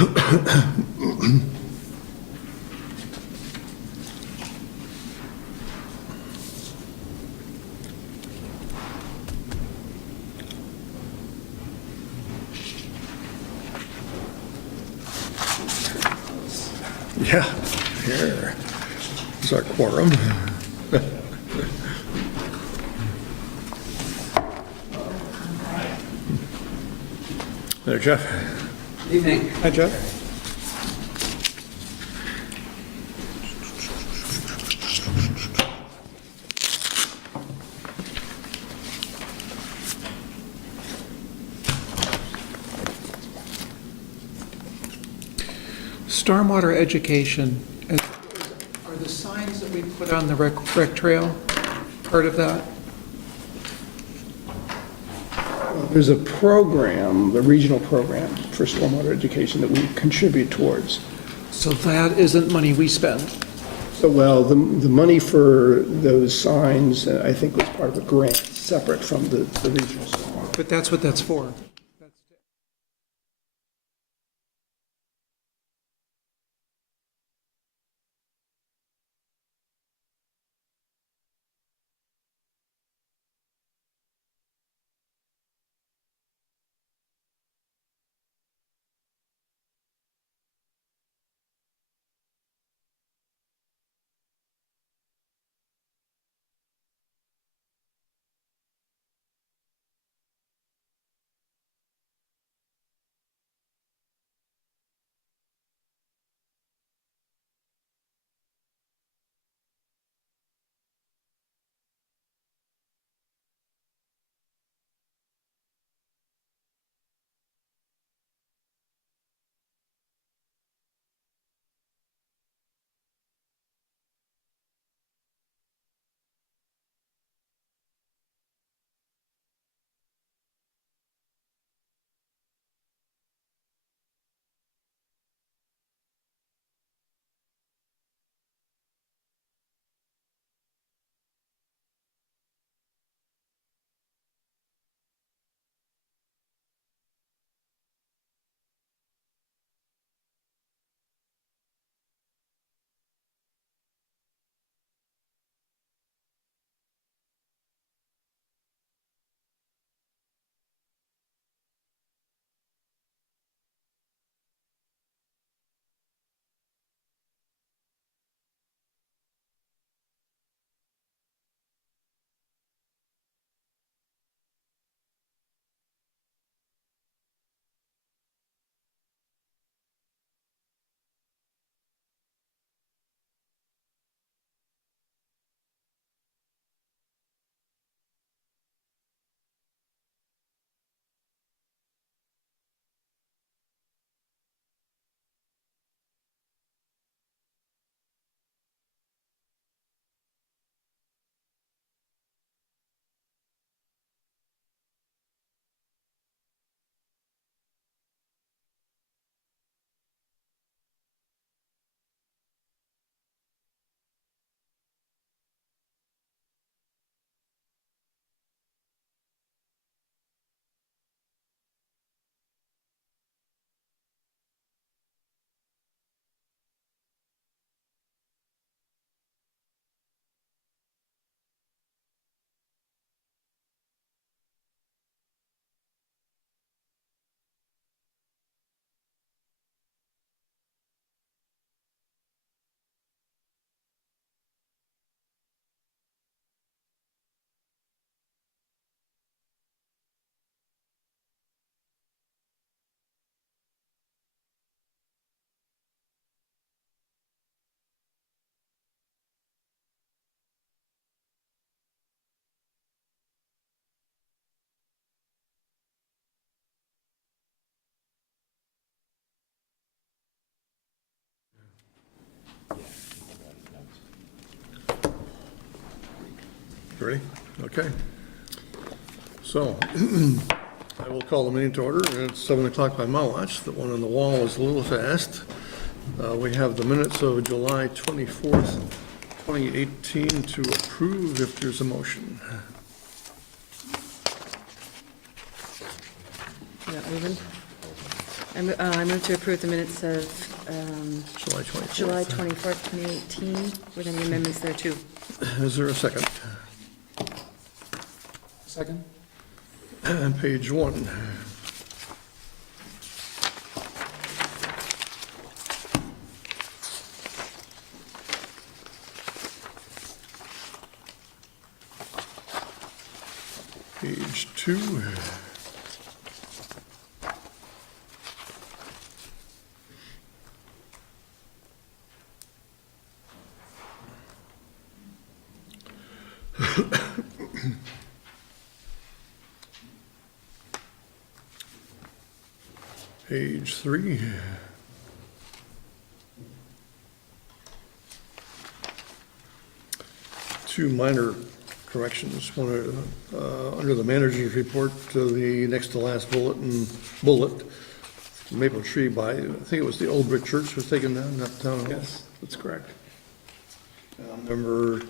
Yeah, here is our quorum. There, Jeff. Evening. Hi, Jeff. Stormwater education, are the signs that we put on the rec trail part of that? There's a program, the regional program for stormwater education that we contribute towards. So that isn't money we spend? So, well, the money for those signs, I think, was part of a grant, separate from the regional stormwater. But that's what that's for. Ready? Okay. So, I will call the meeting to order. It's 7 o'clock by my watch. The one on the wall is a little fast. We have the minutes of July 24th, 2018 to approve if there's a motion. Yeah, even. I move to approve the minutes of July 24th. July 24th, 2018, with any amendments there too. Is there a second? Second? And page 1. Page 2. Page 3. Two minor corrections. One, under the manager's report, the next to last bullet, maple tree by, I think it was the Old Brick Church was taken down, not the town hall. Yes, that's correct. Number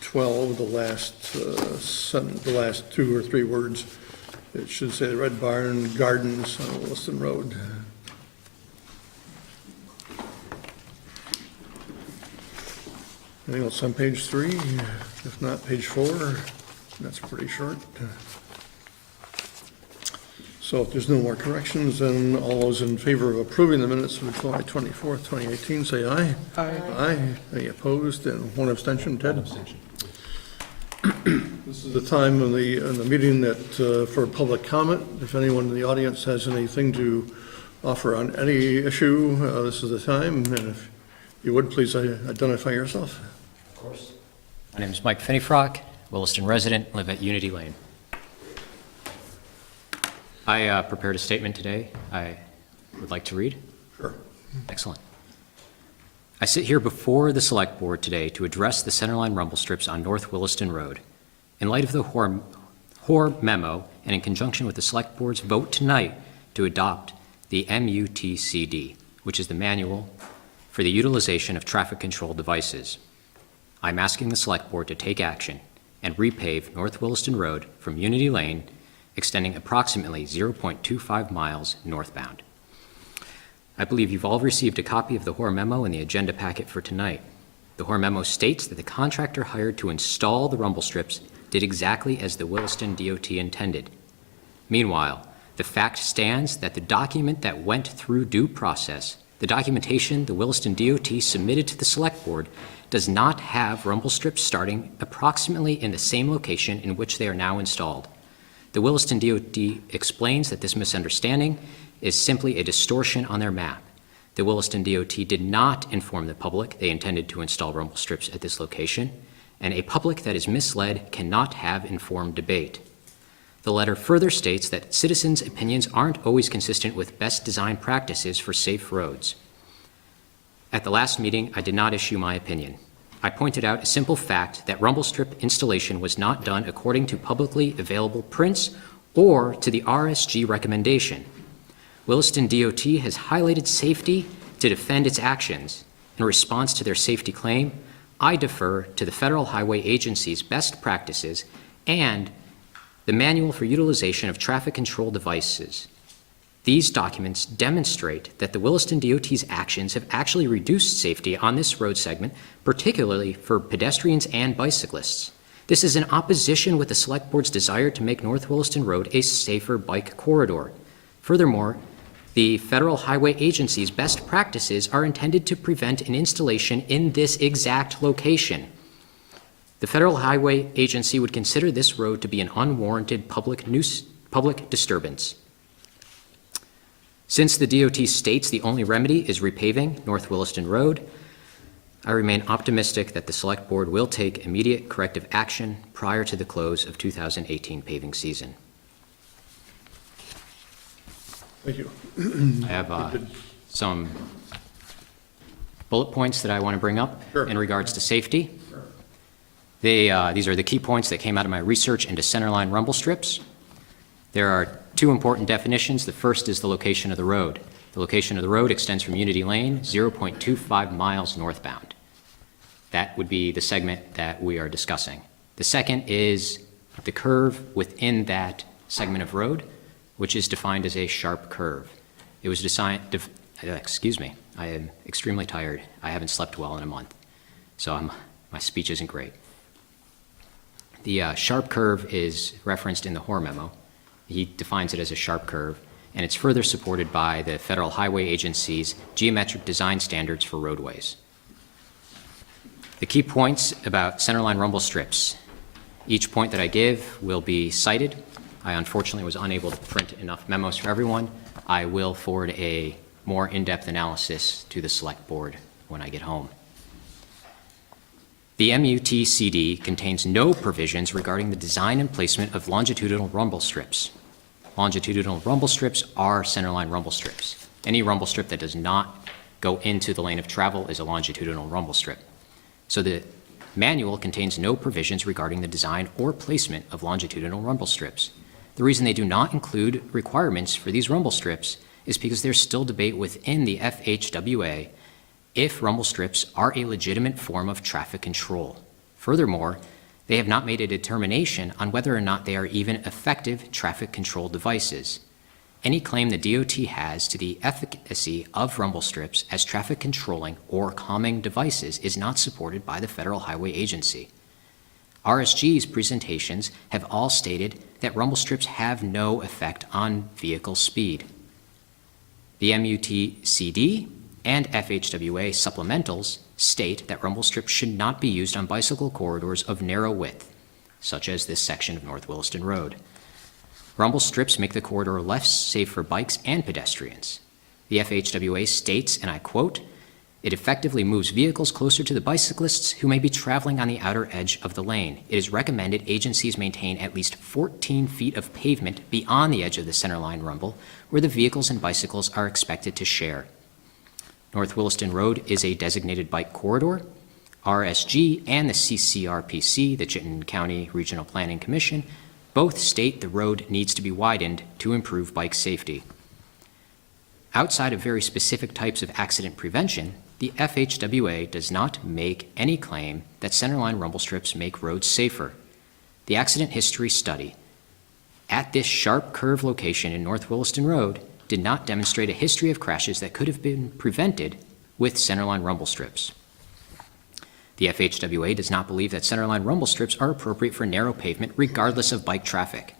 12, the last sentence, the last 2 or 3 words, it should say the Red Barn Gardens on Williston Road. Anything else on page 3? If not, page 4. That's pretty short. So if there's no more corrections, then all those in favor of approving the minutes of July 24th, 2018, say aye. Aye. Aye. Any opposed? And 1 abstention. Ted? Abstention. This is the time in the meeting that, for public comment. If anyone in the audience has anything to offer on any issue, this is the time. And if you would, please identify yourself. Of course. My name is Mike Finneyfrock, Williston resident, live at Unity Lane. I prepared a statement today I would like to read. Sure. Excellent. I sit here before the Select Board today to address the centerline rumble strips on North Williston Road. In light of the HOR memo and in conjunction with the Select Board's vote tonight to adopt the MUTCD, which is the manual for the utilization of traffic control devices, I'm asking the Select Board to take action and repave North Williston Road from Unity Lane, extending approximately 0.25 miles northbound. I believe you've all received a copy of the HOR memo in the agenda packet for tonight. The HOR memo states that the contractor hired to install the rumble strips did exactly as the Williston DOT intended. Meanwhile, the fact stands that the document that went through due process, the documentation the Williston DOT submitted to the Select Board, does not have rumble strips starting approximately in the same location in which they are now installed. The Williston DOT explains that this misunderstanding is simply a distortion on their map. The Williston DOT did not inform the public they intended to install rumble strips at this location, and a public that is misled cannot have informed debate. The letter further states that citizens' opinions aren't always consistent with best design practices for safe roads. At the last meeting, I did not issue my opinion. I pointed out a simple fact that rumble strip installation was not done according to publicly available prints or to the RSG recommendation. Williston DOT has highlighted safety to defend its actions. In response to their safety claim, I defer to the Federal Highway Agency's best practices and the Manual for Utilization of Traffic Control Devices. These documents demonstrate that the Williston DOT's actions have actually reduced safety on this road segment, particularly for pedestrians and bicyclists. This is in opposition with the Select Board's desire to make North Williston Road a safer bike corridor. Furthermore, the Federal Highway Agency's best practices are intended to prevent an installation in this exact location. The Federal Highway Agency would consider this road to be an unwarranted public disturbance. Since the DOT states the only remedy is repaving North Williston Road, I remain optimistic that the Select Board will take immediate corrective action prior to the close of 2018 paving season. Thank you. I have some bullet points that I want to bring up Sure. in regards to safety. These are the key points that came out of my research into centerline rumble strips. There are 2 important definitions. The first is the location of the road. The location of the road extends from Unity Lane, 0.25 miles northbound. That would be the segment that we are discussing. The second is the curve within that segment of road, which is defined as a sharp curve. It was designed, excuse me, I am extremely tired. I haven't slept well in a month, so my speech isn't great. The sharp curve is referenced in the Hoare memo. He defines it as a sharp curve, and it's further supported by the Federal Highway Agency's geometric design standards for roadways. The key points about centerline rumble strips. Each point that I give will be cited. I unfortunately was unable to print enough memos for everyone. I will forward a more in-depth analysis to the Select Board when I get home. The MUTCD contains no provisions regarding the design and placement of longitudinal rumble strips. Longitudinal rumble strips are centerline rumble strips. Any rumble strip that does not go into the lane of travel is a longitudinal rumble strip. So the manual contains no provisions regarding the design or placement of longitudinal rumble strips. The reason they do not include requirements for these rumble strips is because there's still debate within the FHWA if rumble strips are a legitimate form of traffic control. Furthermore, they have not made a determination on whether or not they are even effective traffic control devices. Any claim the DOT has to the efficacy of rumble strips as traffic controlling or calming devices is not supported by the Federal Highway Agency. RSG's presentations have all stated that rumble strips have no effect on vehicle speed. The MUTCD and FHWA supplementals state that rumble strips should not be used on bicycle corridors of narrow width, such as this section of North Williston Road. Rumble strips make the corridor less safe for bikes and pedestrians. The FHWA states, and I quote, "It effectively moves vehicles closer to the bicyclists who may be traveling on the outer edge of the lane. It is recommended agencies maintain at least 14 feet of pavement beyond the edge of the centerline rumble, where the vehicles and bicycles are expected to share." North Williston Road is a designated bike corridor. RSG and the CCRPC, the Chittenden County Regional Planning Commission, both state the road needs to be widened to improve bike safety. Outside of very specific types of accident prevention, the FHWA does not make any claim that centerline rumble strips make roads safer. The accident history study at this sharp curve location in North Williston Road did not demonstrate a history of crashes that could have been prevented with centerline rumble strips. The FHWA does not believe that centerline rumble strips are appropriate for narrow pavement regardless of bike traffic.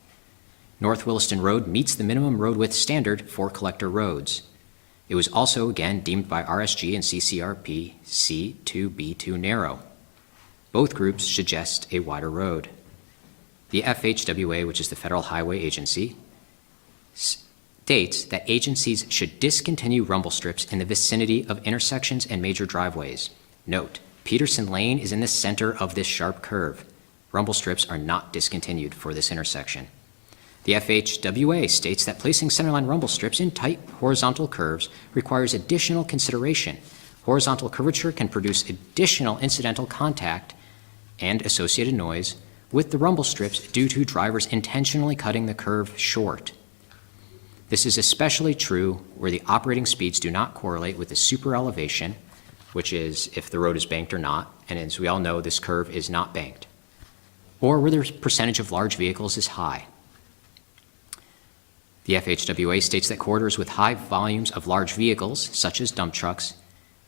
North Williston Road meets the minimum road width standard for collector roads. It was also again deemed by RSG and CCRPC to be too narrow. Both groups suggest a wider road. The FHWA, which is the Federal Highway Agency, states that agencies should discontinue rumble strips in the vicinity of intersections and major driveways. Note, Peterson Lane is in the center of this sharp curve. Rumble strips are not discontinued for this intersection. The FHWA states that placing centerline rumble strips in tight horizontal curves requires additional consideration. Horizontal curvature can produce additional incidental contact and associated noise with the rumble strips due to drivers intentionally cutting the curve short. This is especially true where the operating speeds do not correlate with the super elevation, which is if the road is banked or not, and as we all know, this curve is not banked, or where the percentage of large vehicles is high. The FHWA states that corridors with high volumes of large vehicles, such as dump trucks,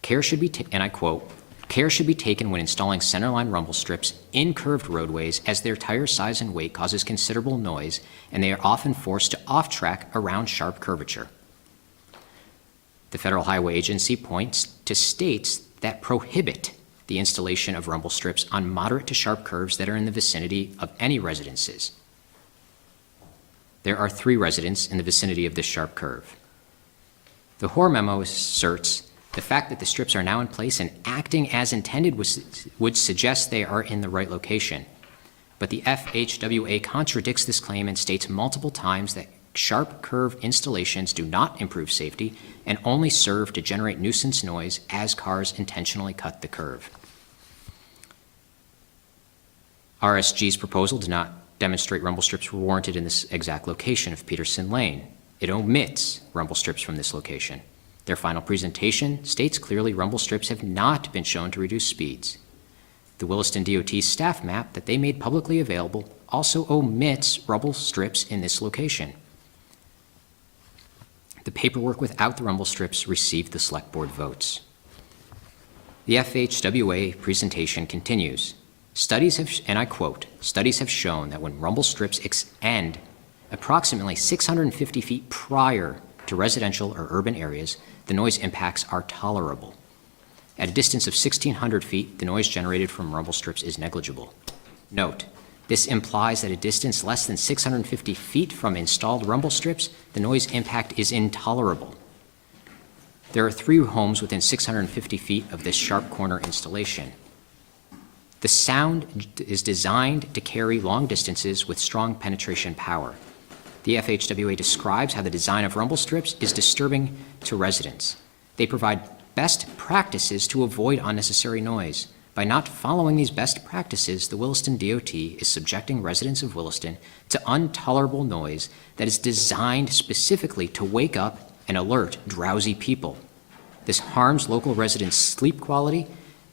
care should be, and I quote, "Care should be taken when installing centerline rumble strips in curved roadways as their tire size and weight causes considerable noise, and they are often forced to off-track around sharp curvature." The Federal Highway Agency points to states that prohibit the installation of rumble strips on moderate to sharp curves that are in the vicinity of any residences. There are 3 residents in the vicinity of this sharp curve. The Hoare memo asserts the fact that the strips are now in place and acting as intended would suggest they are in the right location. But the FHWA contradicts this claim and states multiple times that sharp curve installations do not improve safety and only serve to generate nuisance noise as cars intentionally cut the curve. RSG's proposal did not demonstrate rumble strips were warranted in this exact location of Peterson Lane. It omits rumble strips from this location. Their final presentation states clearly rumble strips have not been shown to reduce speeds. The Williston DOT staff map that they made publicly available also omits rumble strips in this location. The paperwork without the rumble strips received the select board votes. The FHWA presentation continues. Studies have, and I quote, studies have shown that when rumble strips end approximately 650 feet prior to residential or urban areas, the noise impacts are tolerable. At a distance of 1,600 feet, the noise generated from rumble strips is negligible. Note, this implies that at a distance less than 650 feet from installed rumble strips, the noise impact is intolerable. There are 3 homes within 650 feet of this sharp corner installation. The sound is designed to carry long distances with strong penetration power. The FHWA describes how the design of rumble strips is disturbing to residents. They provide best practices to avoid unnecessary noise. By not following these best practices, the Williston DOT is subjecting residents of Williston to intolerable noise that is designed specifically to wake up and alert drowsy people. This harms local residents' sleep quality,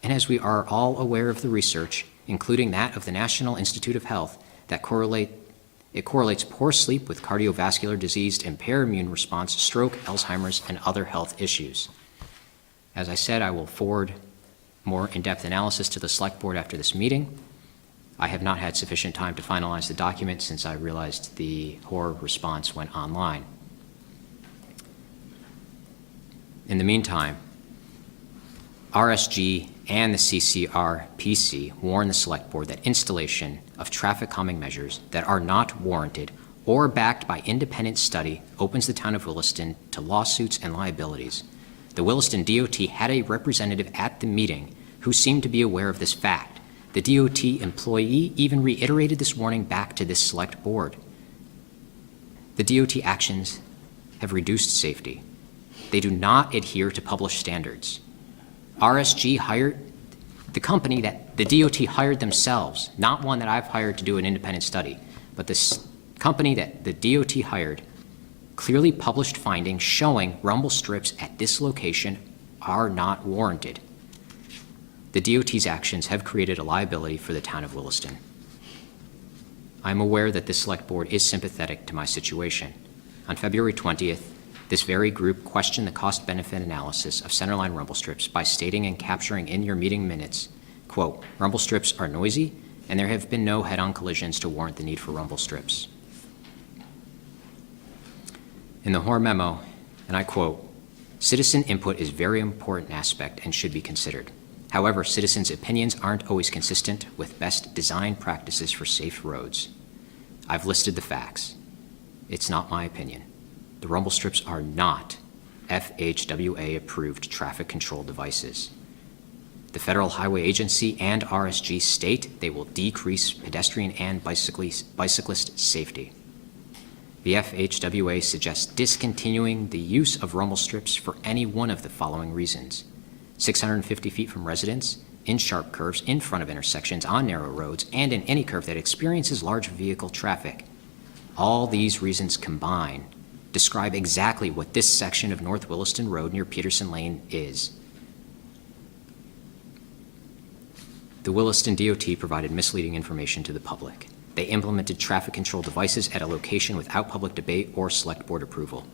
and as we are all aware of the research, including that of the National Institute of Health, that correlates poor sleep with cardiovascular disease, impaired immune response, stroke, Alzheimer's, and other health issues. As I said, I will forward more in-depth analysis to the Select Board after this meeting. I have not had sufficient time to finalize the document since I realized the horror response went online. In the meantime, RSG and the CCRPC warn the Select Board that installation of traffic calming measures that are not warranted or backed by independent study opens the town of Williston to lawsuits and liabilities. The Williston DOT had a representative at the meeting who seemed to be aware of this fact. The DOT employee even reiterated this warning back to this Select Board. The DOT actions have reduced safety. They do not adhere to published standards. RSG hired the company that the DOT hired themselves, not one that I've hired to do an independent study, but this company that the DOT hired clearly published findings showing rumble strips at this location are not warranted. The DOT's actions have created a liability for the town of Williston. I'm aware that this Select Board is sympathetic to my situation. On February 20th, this very group questioned the cost-benefit analysis of centerline rumble strips by stating and capturing in your meeting minutes, quote, rumble strips are noisy, and there have been no head-on collisions to warrant the need for rumble strips. In the Hoare memo, and I quote, citizen input is a very important aspect and should be considered. However, citizens' opinions aren't always consistent with best design practices for safe roads. I've listed the facts. It's not my opinion. The rumble strips are not FHWA-approved traffic control devices. The Federal Highway Agency and RSG state they will decrease pedestrian and bicyclist safety. The FHWA suggests discontinuing the use of rumble strips for any one of the following reasons: 650 feet from residents, in sharp curves, in front of intersections, on narrow roads, and in any curve that experiences large vehicle traffic. All these reasons combined describe exactly what this section of North Williston Road near Peterson Lane is. The Williston DOT provided misleading information to the public. They implemented traffic control devices at a location without public debate or Select Board approval.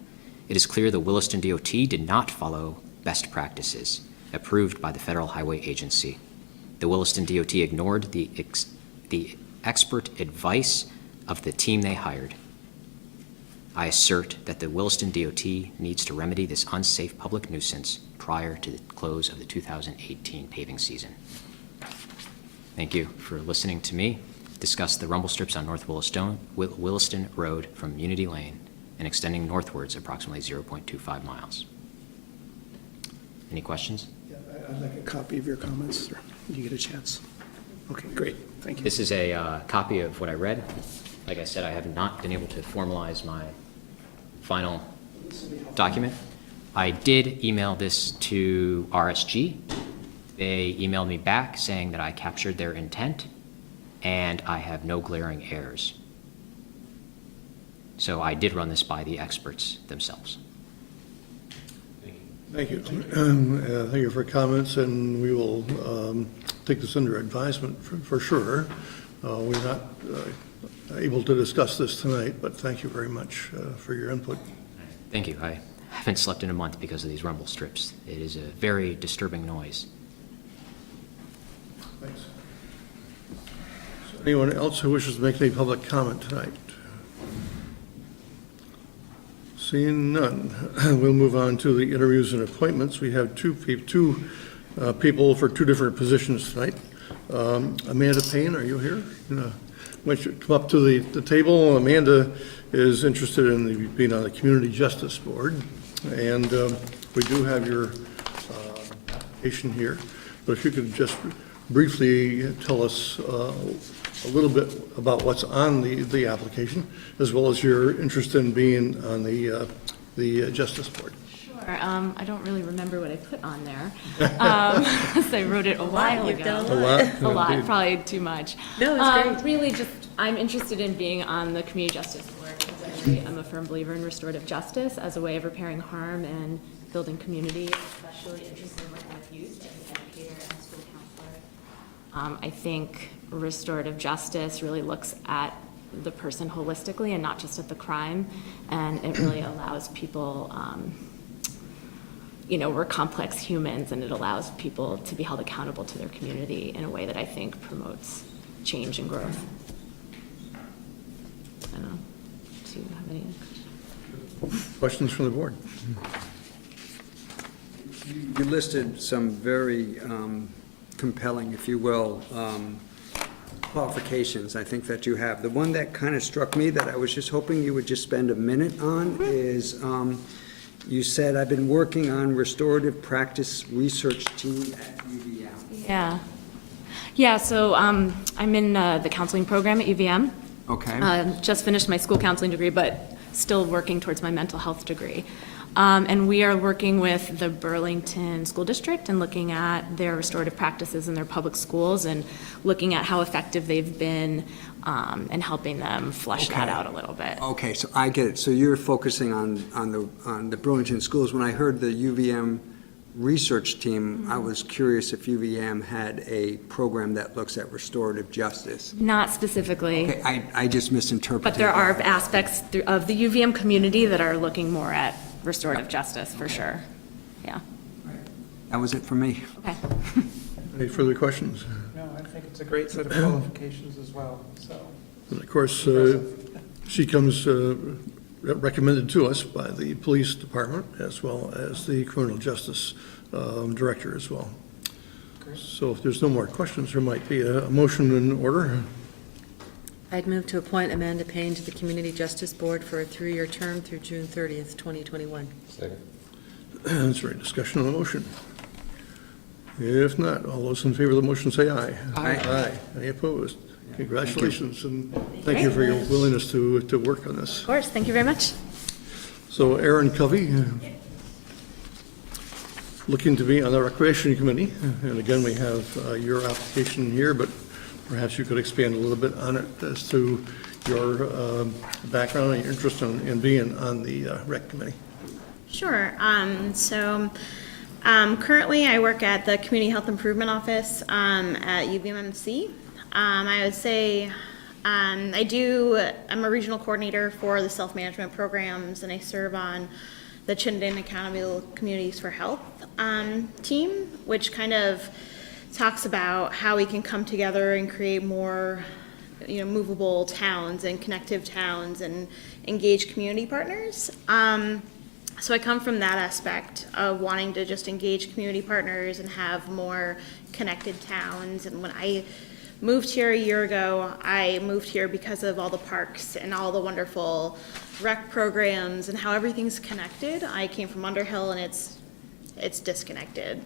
It is clear the Williston DOT did not follow best practices approved by the Federal Highway Agency. The Williston DOT ignored the expert advice of the team they hired. I assert that the Williston DOT needs to remedy this unsafe public nuisance prior to the close of the 2018 paving season. Thank you for listening to me discuss the rumble strips on North Williston Road from Unity Lane and extending northwards approximately 0.25 miles. Any questions? Yeah, I'd like a copy of your comments, sir. Did you get a chance? Okay, great, thank you. This is a copy of what I read. Like I said, I have not been able to formalize my final document. I did email this to RSG. They emailed me back saying that I captured their intent and I have no glaring errors. So I did run this by the experts themselves. Thank you. Thank you for comments, and we will take this under advisement for sure. We're not able to discuss this tonight, but thank you very much for your input. Thank you. I haven't slept in a month because of these rumble strips. It is a very disturbing noise. Thanks. So anyone else who wishes to make any public comment tonight? Seeing none, we'll move on to the interviews and appointments. We have two people for two different positions tonight. Amanda Payne, are you here? Why don't you come up to the table? Amanda is interested in being on the Community Justice Board, and we do have your application here. But if you could just briefly tell us a little bit about what's on the application, as well as your interest in being on the Justice Board. Sure, I don't really remember what I put on there. So I wrote it a while You've done ago. a lot. A lot? A lot, probably too much. No, it's great. Really just, I'm interested in being on the Community Justice Board because I'm a firm believer in restorative justice as a way of repairing harm and building community, especially interested in working with youth as an educator and school counselor. I think restorative justice really looks at the person holistically and not just at the crime, and it really allows people, we're complex humans, and it allows people to be held accountable to their community in a way that I think promotes change and growth. I don't know, do you have any? Questions from the board? You listed some very compelling, if you will, qualifications I think that you have. The one that kind of struck me that I was just hoping you would just spend a minute on is, you said, I've been working on restorative practice research team at UVM. Yeah. Yeah, so I'm in the counseling program at UVM. Okay. Just finished my school counseling degree, but still working towards my mental health degree. And we are working with the Burlington School District and looking at their restorative practices in their public schools and looking at how effective they've been and helping them flesh that Okay. out a little bit. Okay, so I get it. So you're focusing on the Burlington schools. When I heard the UVM research team, I was curious if UVM had a program that looks at restorative justice. Not specifically, Okay, I just misinterpreted. but there are aspects of the UVM community that are looking more at restorative justice, for sure. Yeah, That was it for me. okay. Any further questions? No, I think it's a great set of qualifications as well, so. And of course, she comes recommended to us by the police department as well as the criminal justice director as well. Great. So if there's no more questions, there might be a motion in order. I'd move to appoint Amanda Payne to the Community Justice Board for a 3-year term through June 30th, 2021. Is there any discussion on the motion? If not, all those in favor of the motion say aye. Aye. Aye. Any opposed? Congratulations, and thank you for your willingness to work on this. Of course, thank you very much. So Aaron Covey, looking to be on the Recreation Committee, and again, we have your application here, but perhaps you could expand a little bit on it as to your background and your interest in being on the Rec Committee. Sure. Currently I work at the Community Health Improvement Office at UVMC. I would say I'm a regional coordinator for the self-management programs, and I serve on the Chittenden Accountable Communities for Health team, which kind of talks about how we can come together and create more, movable towns and connective towns and engage community partners. So I come from that aspect of wanting to just engage community partners and have more connected towns. And when I moved here a year ago, I moved here because of all the parks and all the wonderful rec programs and how everything's connected. I came from Underhill, and it's disconnected.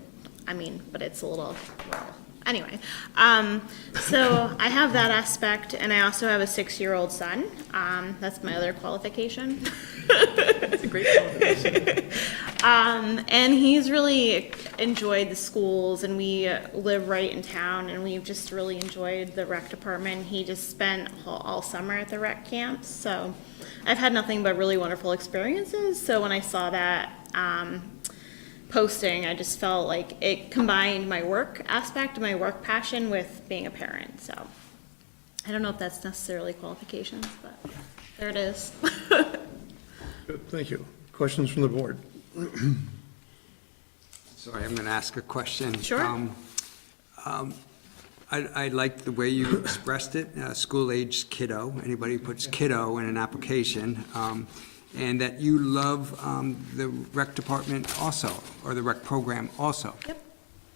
But it's a little rural. Anyway, so I have that aspect, and I also have a 6-year-old son. That's my other qualification. It's a great qualification. And he's really enjoyed the schools, and we live right in town, and we've just really enjoyed the rec department. He just spent all summer at the rec camps, so I've had nothing but really wonderful experiences. So when I saw that posting, I just felt like it combined my work aspect, my work passion with being a parent. So I don't know if that's necessarily qualifications, but there it is. Good, thank you. Questions from the board? Sorry, I'm going to ask a question. Sure. I like the way you expressed it, school-aged kiddo, anybody who puts kiddo in an application, and that you love the rec department also, or the rec program also. Yep.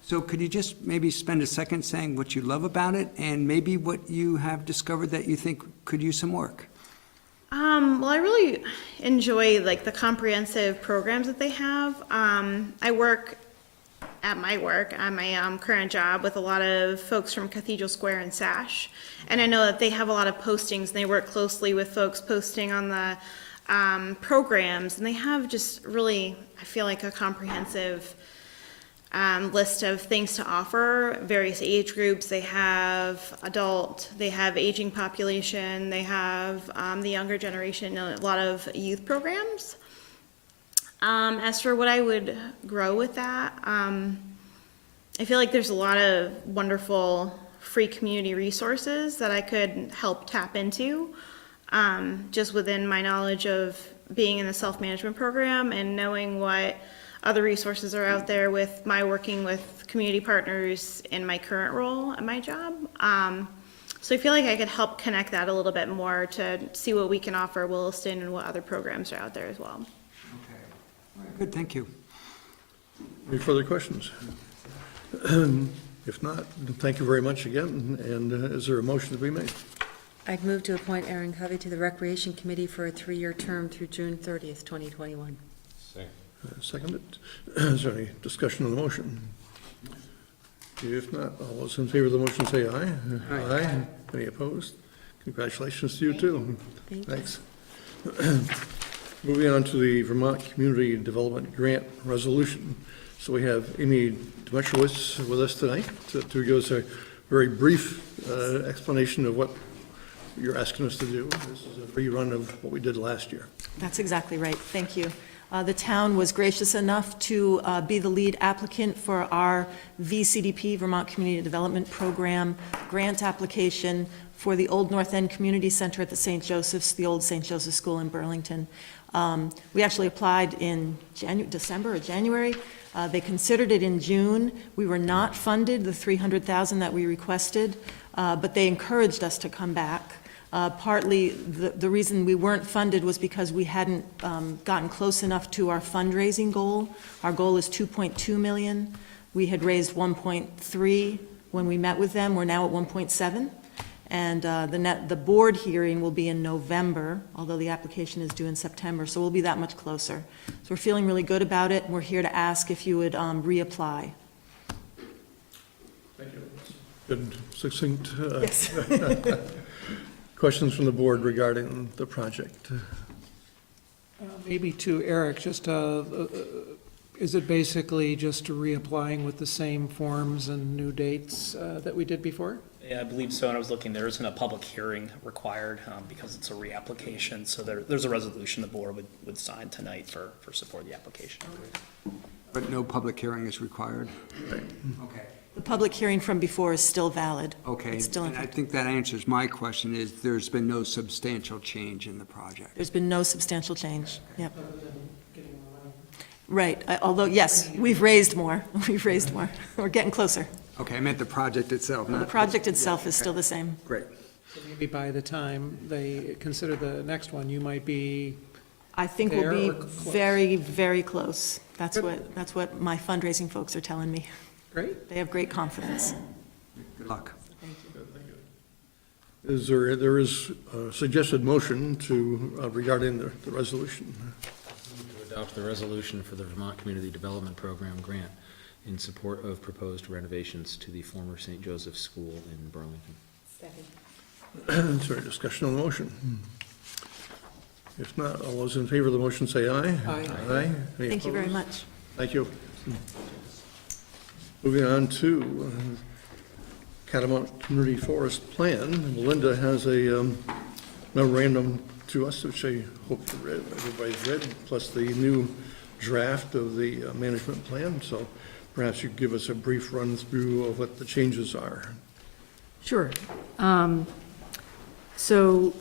So could you just maybe spend a second saying what you love about it, and maybe what you have discovered that you think could use some work? Well, I really enjoy like the comprehensive programs that they have. I work at my current job with a lot of folks from Cathedral Square and Sash. And I know that they have a lot of postings and they work closely with folks posting on the programs. And they have just really, I feel like, a comprehensive list of things to offer, various age groups. They have adult, they have aging population, they have the younger generation, a lot of youth programs. As for what I would grow with that, I feel like there's a lot of wonderful free community resources that I could help tap into, just within my knowledge of being in the self-management program and knowing what other resources are out there with my working with community partners in my current role at my job. So I feel like I could help connect that a little bit more to see what we can offer Williston and what other programs are out there as well. Good, thank you. Any further questions? If not, thank you very much again, and is there a motion to be made? I'd move to appoint Aaron Covey to the Recreation Committee for a 3-year term through June 30th, 2021. Seconded. Is there any discussion on the motion? If not, all those in favor of the motion say aye. Aye. Any opposed? Congratulations to you too. Thank you. Thanks. Moving on to the Vermont Community Development Grant Resolution. So we have Amy Dmytrowicz with us tonight to give us a very brief explanation of what you're asking us to do. This is a rerun of what we did last year. That's exactly right. Thank you. The town was gracious enough to be the lead applicant for our VCDP, Vermont Community Development Program, grant application for the Old North End Community Center at the St. Joseph's, the old St. Joseph's School in Burlington. We actually applied in December or January. They considered it in June. We were not funded the $300,000 that we requested, but they encouraged us to come back. Partly, the reason we weren't funded was because we hadn't gotten close enough to our fundraising goal. Our goal is 2.2 million. We had raised 1.3 when we met with them. We're now at 1.7. And the board hearing will be in November, although the application is due in September, so we'll be that much closer. So we're feeling really good about it, and we're here to ask if you would reapply. Thank you. Good, succinct. Yes. Questions from the board regarding the project? Maybe to Eric, just, is it basically just reapplying with the same forms and new dates that we did before? Yeah, I believe so, and I was looking, there isn't a public hearing required because it's a reapplication, so there's a resolution the board would sign tonight for support of the application. But no public hearing is required? Right. Okay. The public hearing from before is still valid. Okay, It's still in and I effect. think that answers my question, is there's been no substantial change in the project? There's been no substantial change. Yep. Right, although, yes, we've raised more. We've raised more. We're getting closer. Okay, I meant the project itself, The not... project itself is still the same. Great. So maybe by the time they consider the next one, you might be, I think we'll There be or close? very, very close. That's what my fundraising folks are telling me. great? They have great confidence. Good luck. There is a suggested motion to, regarding the resolution. To adopt the resolution for the Vermont Community Development Program grant in support of proposed renovations to the former St. Joseph's School in Burlington. Is there any discussion on the motion? If not, all those in favor of the motion say aye. Aye. Aye. Any Thank you very opposed? much. Thank you. Moving on to Catamount Community Forest Plan. Melinda has a memorandum to us, which I hope everybody's read, plus the new draft of the management plan. So perhaps you could give us a brief run through of what the changes are. Sure. So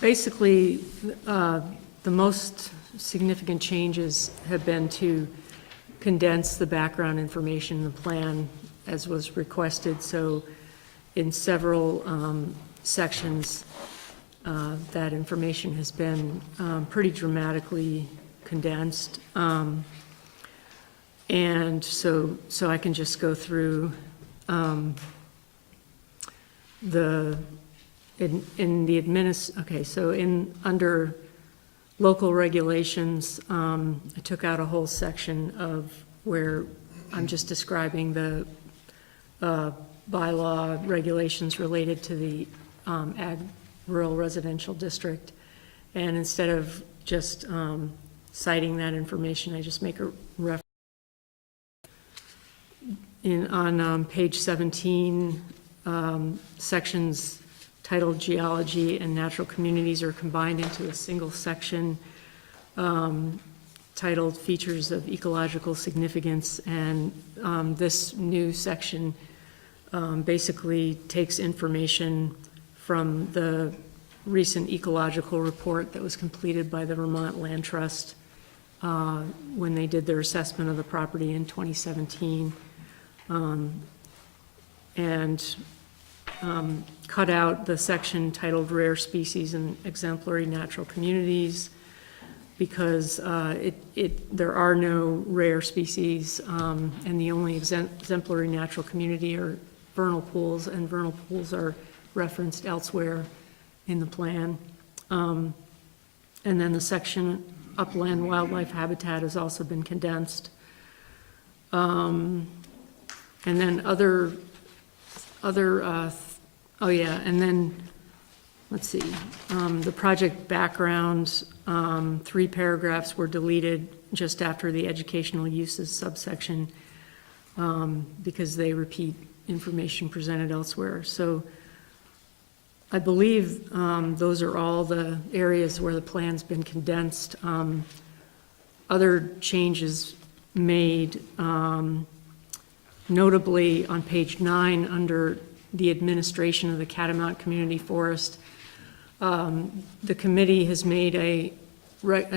basically, the most significant changes have been to condense the background information in the plan as was requested. So in several sections, that information has been pretty dramatically condensed. And so I can just go through under local regulations, I took out a whole section of where I'm just describing the bylaw regulations related to the ag rural residential district. And instead of just citing that information, I just make a reference. On page 17, sections titled Geology and Natural Communities are combined into a single section titled Features of Ecological Significance. And this new section basically takes information from the recent ecological report that was completed by the Vermont Land Trust when they did their assessment of the property in 2017. Cut out the section titled Rare Species and Exemplary Natural Communities because there are no rare species, and the only exemplary natural community are vernal pools, and vernal pools are referenced elsewhere in the plan. And then the section Upland Wildlife Habitat has also been condensed. And then and then, let's see, the project background, 3 paragraphs were deleted just after the educational uses subsection because they repeat information presented elsewhere. So I believe those are all the areas where the plan's been condensed. Other changes made, notably on page 9 under the administration of the Catamount Community Forest, the committee has made a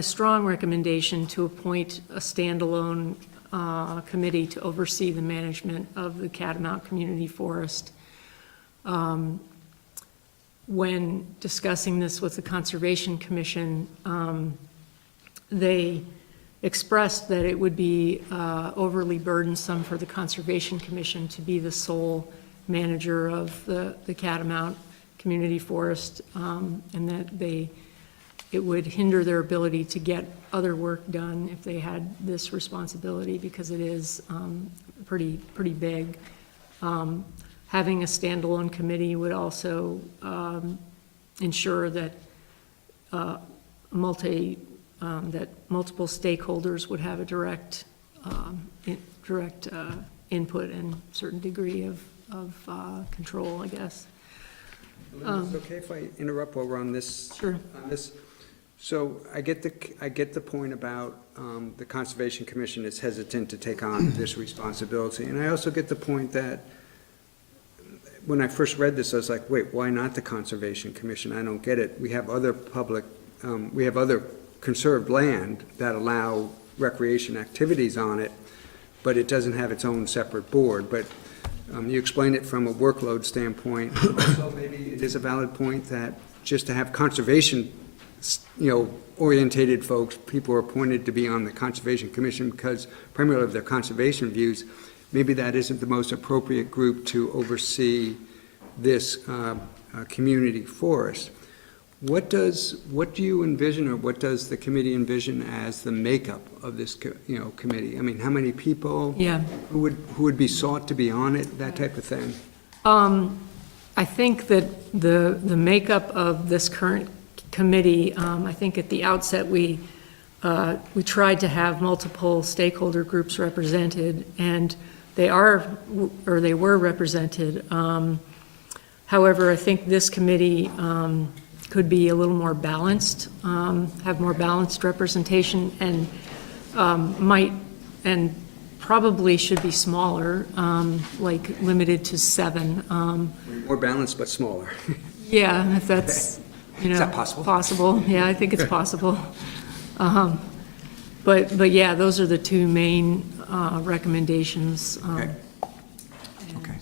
strong recommendation to appoint a standalone committee to oversee the management of the Catamount Community Forest. When discussing this with the Conservation Commission, they expressed that it would be overly burdensome for the Conservation Commission to be the sole manager of the Catamount Community Forest, and that it would hinder their ability to get other work done if they had this responsibility, because it is pretty big. Having a standalone committee would also ensure that multiple stakeholders would have a direct input and certain degree of control, I guess. Is it okay if I interrupt while we're on this? Sure. On this? So I get the point about the Conservation Commission is hesitant to take on this responsibility, and I also get the point that when I first read this, I was like, wait, why not the Conservation Commission? I don't get it. We have other we have other conserved land that allow recreation activities on it, but it doesn't have its own separate board. But you explained it from a workload standpoint. Also, maybe it is a valid point that just to have conservation, orientated folks, people are appointed to be on the Conservation Commission because primarily of their conservation views, maybe that isn't the most appropriate group to oversee this community forest. What do you envision, or what does the committee envision as the makeup of this committee? I mean, how many people? Yeah. Who would be sought to be on it, that type of thing? I think that the makeup of this current committee, I think at the outset we tried to have multiple stakeholder groups represented, and they were represented. However, I think this committee could be a little more balanced, have more balanced representation, and probably should be smaller, like limited to 7. More balanced but smaller. Yeah, if that's, Is that possible? Possible, yeah, I think it's possible. But yeah, those are the two main recommendations. Okay. Okay.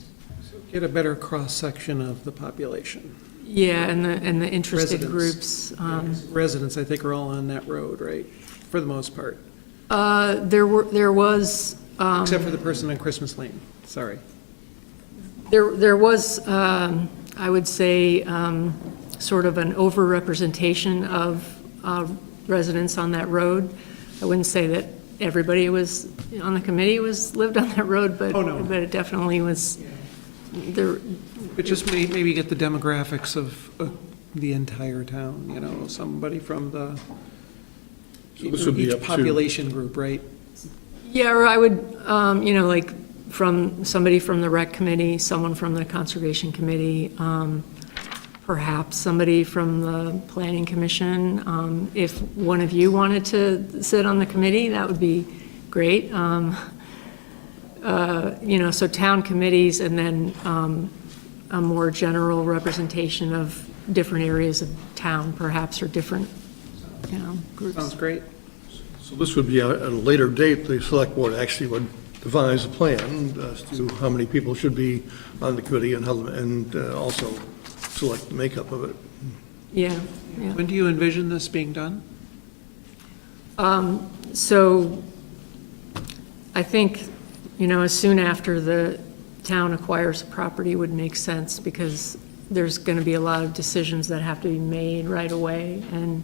Get a better cross-section of the population. Yeah, and the interested Residents. groups. Residents, I think, are all on that road, right? For the most part, There was, except for the person on Christmas Lane, sorry. there was, I would say, sort of an overrepresentation of residents on that road. I wouldn't say that everybody was, on the committee lived on that road, but, Oh, no. but it definitely was, there, But just maybe get the demographics of the entire town, you know, somebody from the, this would be each up to- population group, right? yeah, or I would, like, from, somebody from the rec committee, someone from the conservation committee, perhaps somebody from the planning commission. If one of you wanted to sit on the committee, that would be great. So town committees, and then a more general representation of different areas of town, perhaps, or different, groups. Sounds great. So this would be at a later date, the select board actually would devise a plan as to how many people should be on the committee and how, and also select the makeup of it. Yeah, yeah. When do you envision this being done? So I think, as soon after the town acquires a property would make sense, because there's going to be a lot of decisions that have to be made right away, and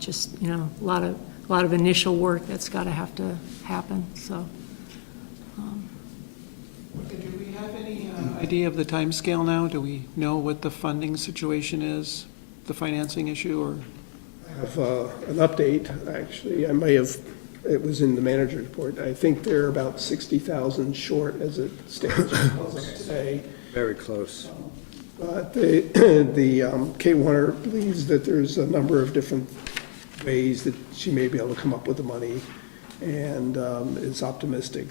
just, a lot of initial work that's got to have to happen, so. Do we have any idea of the timescale now? Do we know what the funding situation is, the financing issue, or? I have an update, actually. I may have, it was in the manager's report. I think they're about 60,000 short as it stands today. Very close. But Kate Warner believes that there's a number of different ways that she may be able to come up with the money, and is optimistic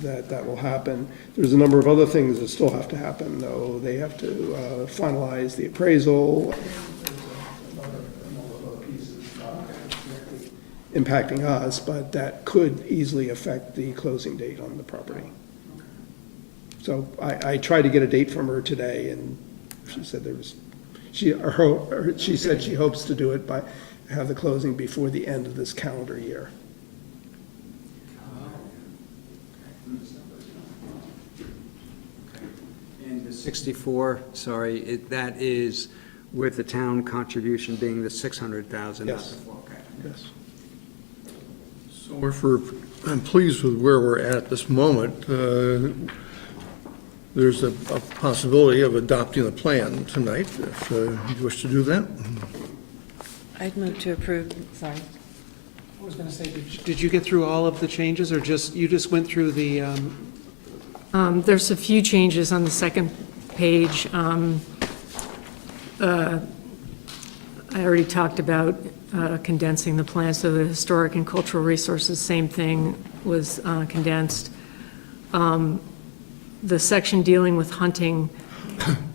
that that will happen. There's a number of other things that still have to happen, though. They have to finalize the appraisal. There's a number of other pieces not directly impacting us, but that could easily affect the closing date on the property. So I tried to get a date from her today, and she said she said she hopes to do it have the closing before the end of this calendar year. And the 64, sorry, that is with the town contribution being the 600,000? Yes. Okay. Yes. So I'm pleased with where we're at this moment. There's a possibility of adopting the plan tonight, if you wish to do that. I'd move to approve, sorry. I was going to say, did you get through all of the changes, or you just went through the, There's a few changes on the second page. I already talked about condensing the plan, so the historic and cultural resources, same thing, was condensed. The section dealing with hunting,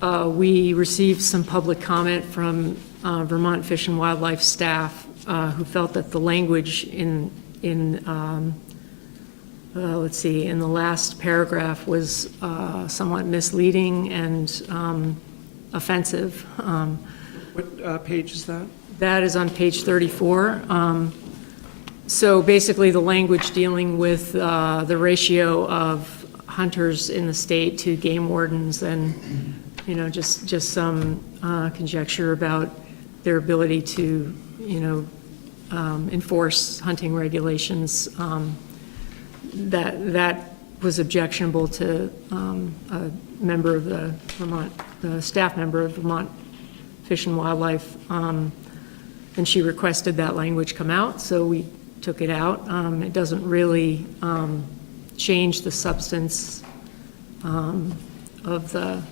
we received some public comment from Vermont Fish and Wildlife staff who felt that the language in let's see, in the last paragraph was somewhat misleading and offensive. what page is that? That is on page 34. So basically, the language dealing with the ratio of hunters in the state to game wardens, and, just some conjecture about their ability to, enforce hunting regulations. That was objectionable to a member of the staff member of Vermont Fish and Wildlife, and she requested that language come out, so we took it out. It doesn't really change the substance of that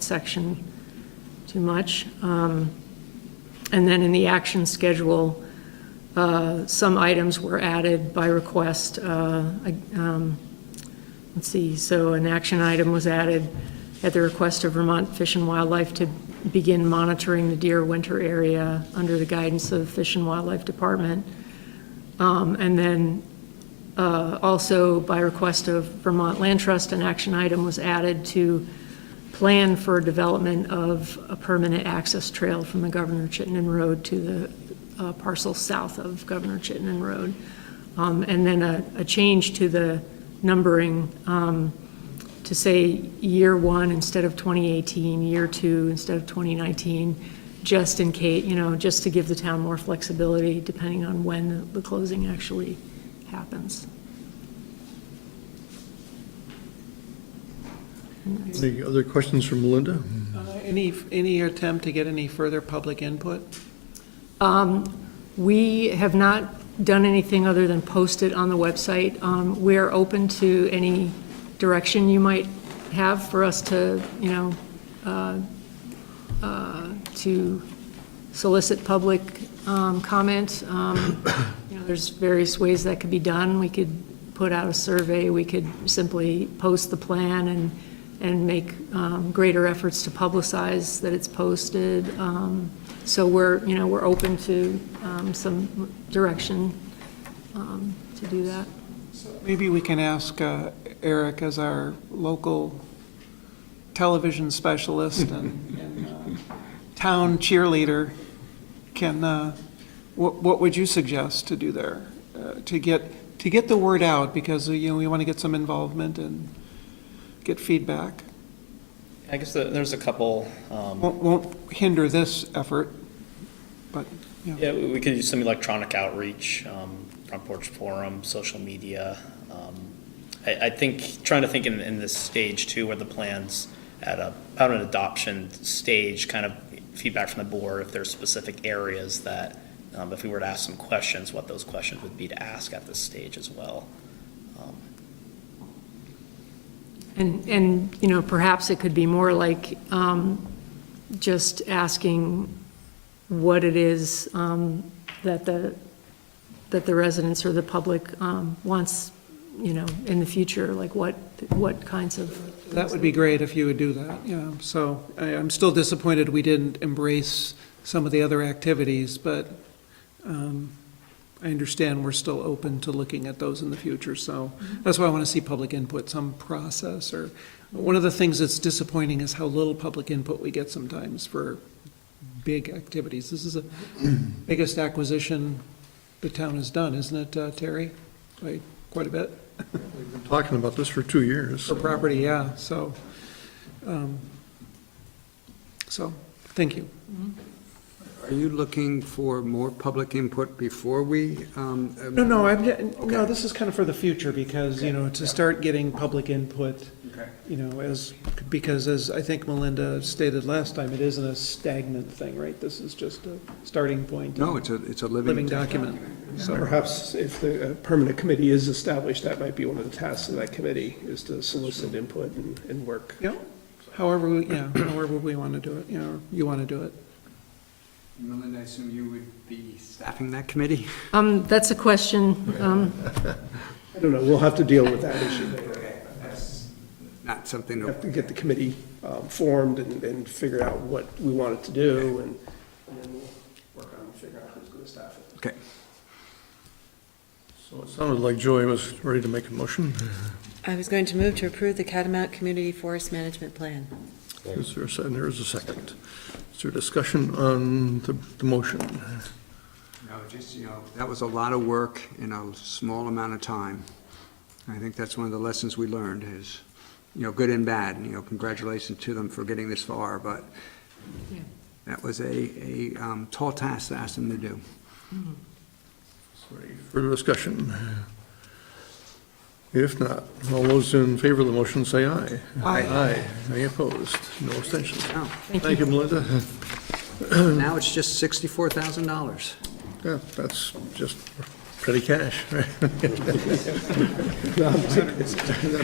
section too much. And then in the action schedule, some items were added by request. Let's see, so an action item was added at the request of Vermont Fish and Wildlife to begin monitoring the deer winter area under the guidance of Fish and Wildlife Department. And then also by request of Vermont Land Trust, an action item was added to plan for development of a permanent access trail from the Governor Chittenden Road to the parcel south of Governor Chittenden Road. And then a change to the numbering to say year 1 instead of 2018, year 2 instead of 2019, just in case, just to give the town more flexibility depending on when the closing actually happens. Any other questions from Melinda? Any attempt to get any further public input? We have not done anything other than post it on the website. We're open to any direction you might have for us to, to solicit public comment. There's various ways that could be done. We could put out a survey. We could simply post the plan and make greater efforts to publicize that it's posted. So we're open to some direction to do that. Maybe we can ask Eric as our local television specialist and town cheerleader, what would you suggest to do there? To get the word out, because we want to get some involvement and get feedback. I guess there's a couple. Won't hinder this effort, but, Yeah, we could use some electronic outreach, front porch forum, social media. I think, trying to think in this stage too, where the plan's at about an adoption stage, kind of feedback from the board, if there's specific areas that, if we were to ask some questions, what those questions would be to ask at this stage as well. And perhaps it could be more like just asking what it is that the residents or the public wants, in the future, like what kinds of. that would be great if you would do that, So I'm still disappointed we didn't embrace some of the other activities, but I understand we're still open to looking at those in the future, so that's why I want to see public input, some process, or one of the things that's disappointing is how little public input we get sometimes for big activities. This is the biggest acquisition the town has done, isn't it, Terry? By quite a bit. We've been talking about this for 2 years. For property, yeah, so thank you. Are you looking for more public input before we? No, this is kind of for the future, because, to start getting public input, because as I think Melinda stated last time, it isn't a stagnant thing, right? This is just a starting point. No, it's a Living document. So perhaps if the permanent committee is established, that might be one of the tasks of that committee, is to solicit input and work. Yeah, however we want to do it, you want to do it. Melinda, I assume you would be staffing that committee? That's a question. I don't know, we'll have to deal with that issue later. That's not something We to. have to get the committee formed and figure out what we want it to do, and then we'll work on figuring out who's going to staff it. Okay. So it sounded like Joy was ready to make a motion. I was going to move to approve the Catamount Community Forest Management Plan. Is there a second? There is a second. Is there discussion on the motion? No, just, that was a lot of work in a small amount of time. I think that's one of the lessons we learned is, good and bad. Congratulations to them for getting this far, but that was a tall task to ask them to do. Further discussion? If not, all those in favor of the motion say aye. Aye. Any opposed? No abstentions. Now, Thank you, Melinda. now it's just $64,000. Yeah, that's just petty cash, right?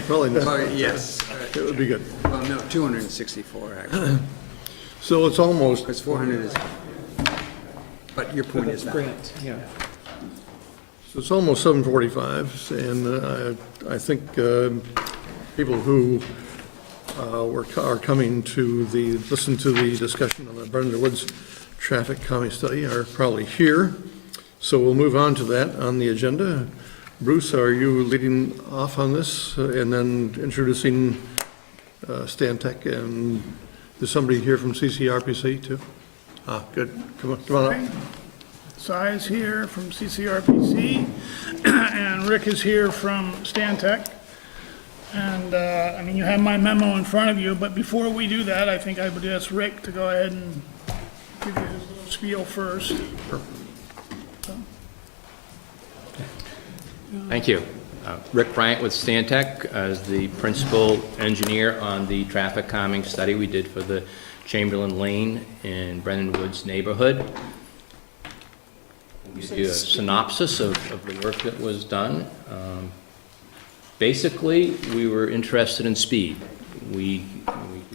Probably not. Oh, yes. It would be good. Well, no, 264, actually. So it's almost, Because 400 is, but your point is valid. Grant, yeah. so it's almost 7:45, and I think people who are coming to listen to the discussion on the Brendan Woods traffic calming study are probably here. So we'll move on to that on the agenda. Bruce, are you leading off on this and then introducing Stan Tech, and there's somebody here from CCRPC too? Ah, good. Come on up. Si's here from CCRPC, and Rick is here from Stantec. And, I mean, you have my memo in front of you, but before we do that, I think I would ask Rick to go ahead and give you his little spiel first. So, Thank you. Rick Bryant with Stantec as the principal engineer on the traffic calming study we did for the Chamberlain Lane in Brendan Woods neighborhood. I'll give you a synopsis of the work that was done. Basically, we were interested in speed. We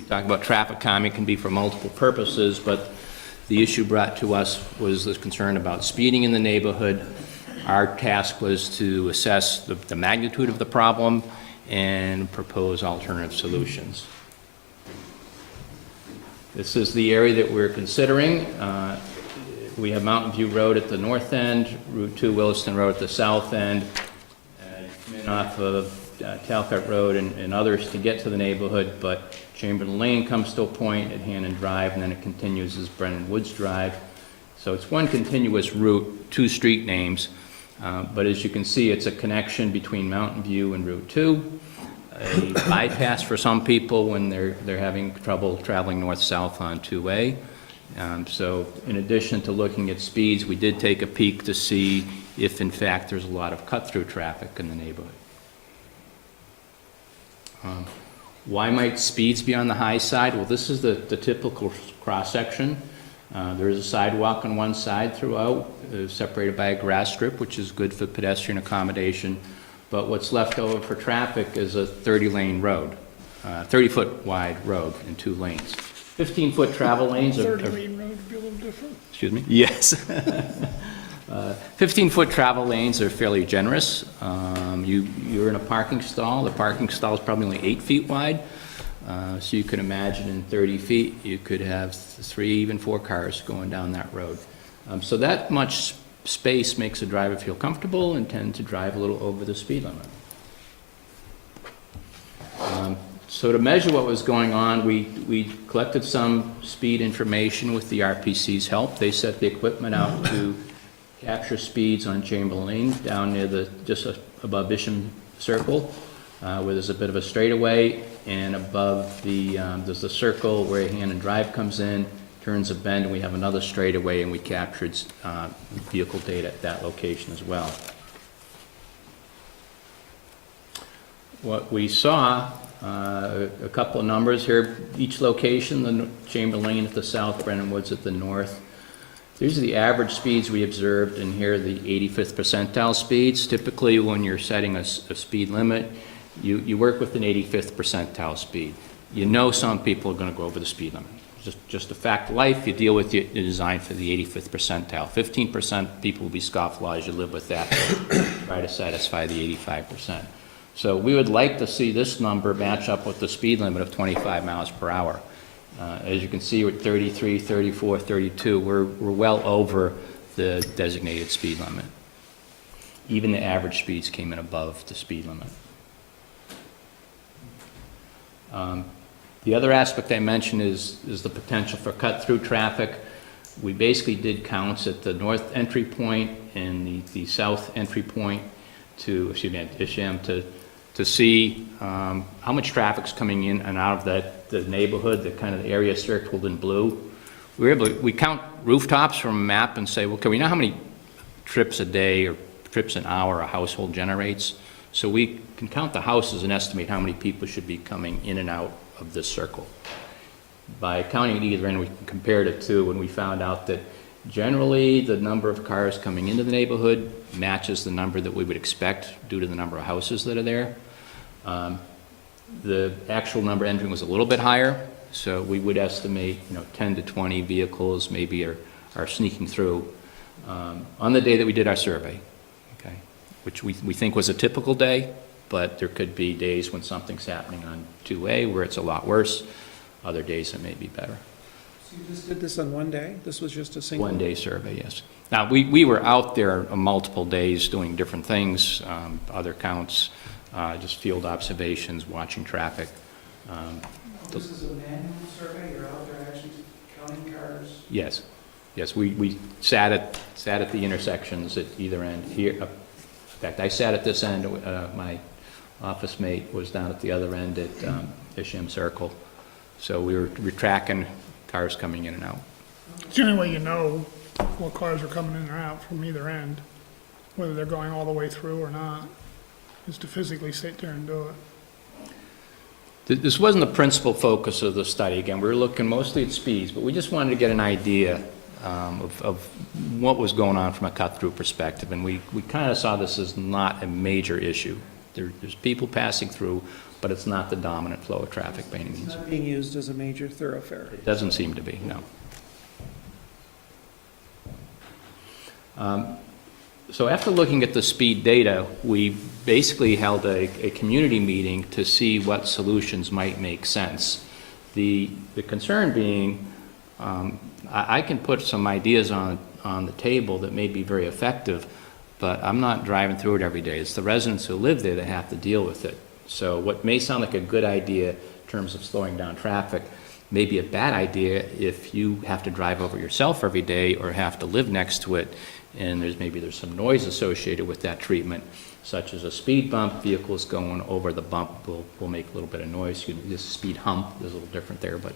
talk about traffic calming can be for multiple purposes, but the issue brought to us was the concern about speeding in the neighborhood. Our task was to assess the magnitude of the problem and propose alternative solutions. This is the area that we're considering. We have Mountain View Road at the north end, Route 2 Williston Road at the south end, come in off of Talcott Road and others to get to the neighborhood, but Chamberlain Lane comes to a point at Hannon Drive, and then it continues as Brendan Woods Drive. So it's one continuous route, two street names, but as you can see, it's a connection between Mountain View and Route 2, a bypass for some people when they're having trouble traveling north-south on 2A. So in addition to looking at speeds, we did take a peek to see if in fact there's a lot of cut-through traffic in the neighborhood. Why might speeds be on the high side? Well, this is the typical cross-section. There is a sidewalk on one side throughout, separated by a grass strip, which is good for pedestrian accommodation. But what's left over for traffic is a 30-lane road, 30-foot wide road in 2 lanes. 15-foot travel lanes are... 30-lane road would be a little different. Excuse me? Yes. 15-foot travel lanes are fairly generous. You're in a parking stall. The parking stall is probably only 8 feet wide. So you can imagine in 30 feet, you could have 3, even 4 cars going down that road. So that much space makes a driver feel comfortable and tend to drive a little over the speed limit. So to measure what was going on, we collected some speed information with the RPC's help. They set the equipment out to capture speeds on Chamberlain Lane down near just above Isham Circle, where there's a bit of a straightaway, and above there's the circle where Hannon Drive comes in, turns a bend, and we have another straightaway, and we captured vehicle data at that location as well. What we saw, a couple of numbers here, each location, the Chamberlain Lane at the south, Brendan Woods at the north. These are the average speeds we observed, and here are the 85th percentile speeds. Typically, when you're setting a speed limit, you work with an 85th percentile speed. You know some people are going to go over the speed limit. Just a fact of life, you deal with it, you're designed for the 85th percentile. 15% people will be scofflaws, you live with that, try to satisfy the 85%. So we would like to see this number match up with the speed limit of 25 miles per hour. As you can see, we're at 33, 34, 32. We're well over the designated speed limit. Even the average speeds came in above the speed limit. The other aspect I mentioned is the potential for cut-through traffic. We basically did counts at the north entry point and the south entry point to, Isham, to see how much traffic's coming in and out of the neighborhood, the kind of the area circled in blue. We count rooftops from a map and say, well, can we know how many trips a day or trips an hour a household generates? So we can count the houses and estimate how many people should be coming in and out of this circle. By counting at either end, we compared it to, and we found out that generally the number of cars coming into the neighborhood matches the number that we would expect due to the number of houses that are there. The actual number entering was a little bit higher, so we would estimate 10 to 20 vehicles maybe are sneaking through on the day that we did our survey, okay, which we think was a typical day. but there could be days when something's happening on 2A where it's a lot worse. Other days it may be better. So you just did this on one day? This was just a single? One-day survey, yes. Now, we were out there on multiple days doing different things, other counts, just field observations, watching traffic. This is a manual survey, you're out there actually counting cars? Yes, yes, we sat at the intersections at either end here. In fact, I sat at this end, my office mate was down at the other end at Isham Circle. So we were tracking cars coming in and out. It's the only way you know what cars are coming in or out from either end, whether they're going all the way through or not, is to physically sit there and do it. This wasn't the principal focus of the study. Again, we were looking mostly at speeds, but we just wanted to get an idea of what was going on from a cut-through perspective, and we kind of saw this as not a major issue. There's people passing through, but it's not the dominant flow of traffic by any means. It's not being used as a major thoroughfare. It doesn't seem to be, no. So after looking at the speed data, we basically held a community meeting to see what solutions might make sense. The concern being, I can put some ideas on the table that may be very effective, but I'm not driving through it every day. It's the residents who live there that have to deal with it. So what may sound like a good idea in terms of slowing down traffic may be a bad idea if you have to drive over yourself every day or have to live next to it, and there's some noise associated with that treatment, such as a speed bump. Vehicles going over the bump will make a little bit of noise. This speed hump is a little different there, but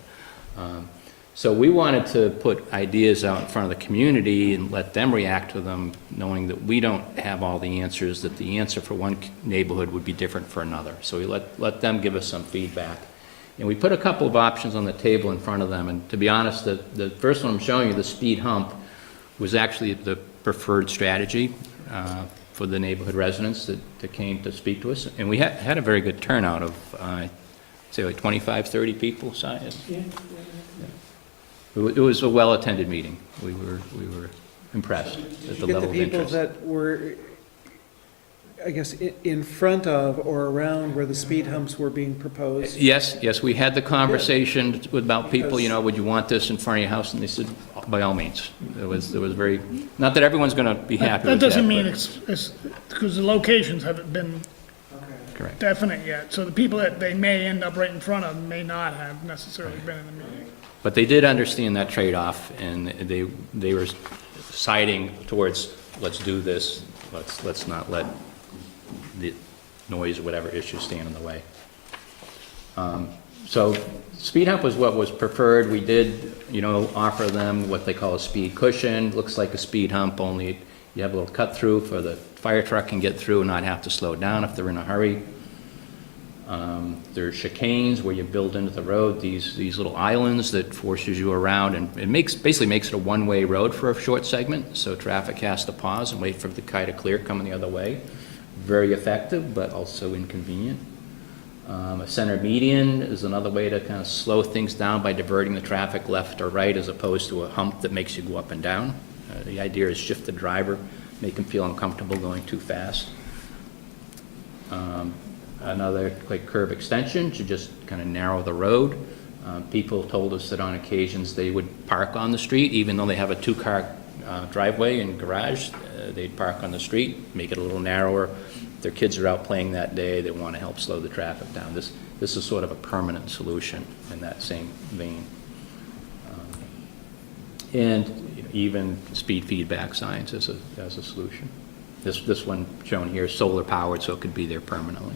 so we wanted to put ideas out in front of the community and let them react to them, knowing that we don't have all the answers, that the answer for one neighborhood would be different for another. So we let them give us some feedback. And we put a couple of options on the table in front of them, and to be honest, the first one I'm showing you, the speed hump, was actually the preferred strategy for the neighborhood residents that came to speak to us. And we had a very good turnout of, say, like 25, 30 people. Yeah. It was a well-attended meeting. We were impressed at the level of interest. Did you get the people that were, I guess, in front of or around where the speed humps were being proposed? Yes, we had the conversation about people, would you want this in front of your house? And they said, by all means. It was very, not that everyone's going to be happy with that. That doesn't mean it's, because the locations haven't been Correct. definite yet. So the people that they may end up right in front of may not have necessarily been in the meeting. But they did understand that trade-off, and they were siding towards, let's do this, let's not let the noise or whatever issue stand in the way. So speed hump was what was preferred. We did, offer them what they call a speed cushion. Looks like a speed hump, only you have a little cut through for the fire truck can get through and not have to slow down if they're in a hurry. There's chicanes where you build into the road these little islands that forces you around, and it basically makes it a one-way road for a short segment, so traffic has to pause and wait for the car to clear coming the other way. Very effective, but also inconvenient. A center median is another way to kind of slow things down by diverting the traffic left or right, as opposed to a hump that makes you go up and down. The idea is shift the driver, make him feel uncomfortable going too fast. Another like curb extension to just kind of narrow the road. People told us that on occasions they would park on the street, even though they have a two-car driveway and garage. They'd park on the street, make it a little narrower. If their kids are out playing that day, they want to help slow the traffic down. This is sort of a permanent solution in that same vein. And even speed feedback signs as a solution. This one shown here is solar powered, so it could be there permanently.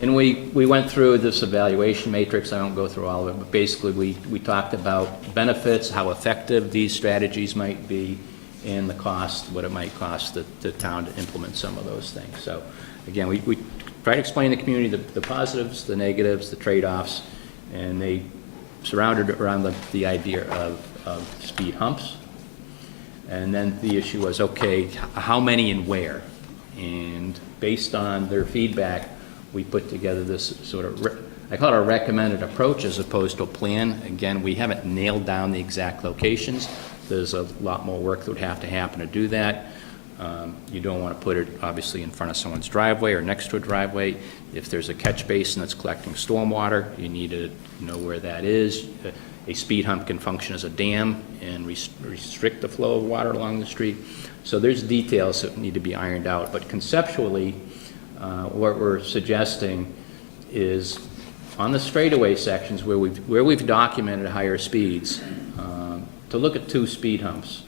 And we went through this evaluation matrix. I won't go through all of it, but basically we talked about benefits, how effective these strategies might be, and the cost, what it might cost the town to implement some of those things. So again, we try to explain to the community the positives, the negatives, the trade-offs, and they surrounded around the idea of speed humps. And then the issue was, okay, how many and where? And based on their feedback, we put together this sort of, I call it a recommended approach as opposed to a plan. Again, we haven't nailed down the exact locations. There's a lot more work that would have to happen to do that. You don't want to put it, obviously, in front of someone's driveway or next to a driveway. If there's a catch basin that's collecting stormwater, you need to know where that is. A speed hump can function as a dam and restrict the flow of water along the street. So there's details that need to be ironed out. But conceptually, what we're suggesting is on the straightaway sections where we've documented higher speeds, to look at 2 speed humps.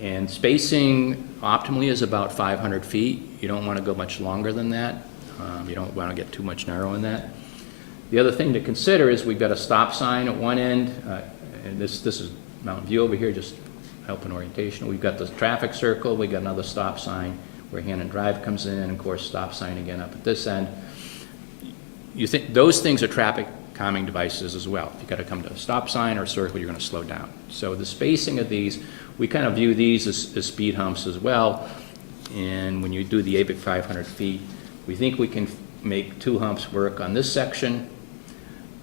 And spacing optimally is about 500 feet. You don't want to go much longer than that. You don't want to get too much narrow in that. The other thing to consider is we've got a stop sign at one end, and this is Mountain View over here, just helping orientation. We've got the traffic circle, we've got another stop sign where Hannon Drive comes in, and of course, stop sign again up at this end. You think those things are traffic calming devices as well. If you've got to come to a stop sign or a circle, you're going to slow down. So the spacing of these, we kind of view these as speed humps as well. And when you do the ABIC 500 feet, we think we can make 2 humps work on this section.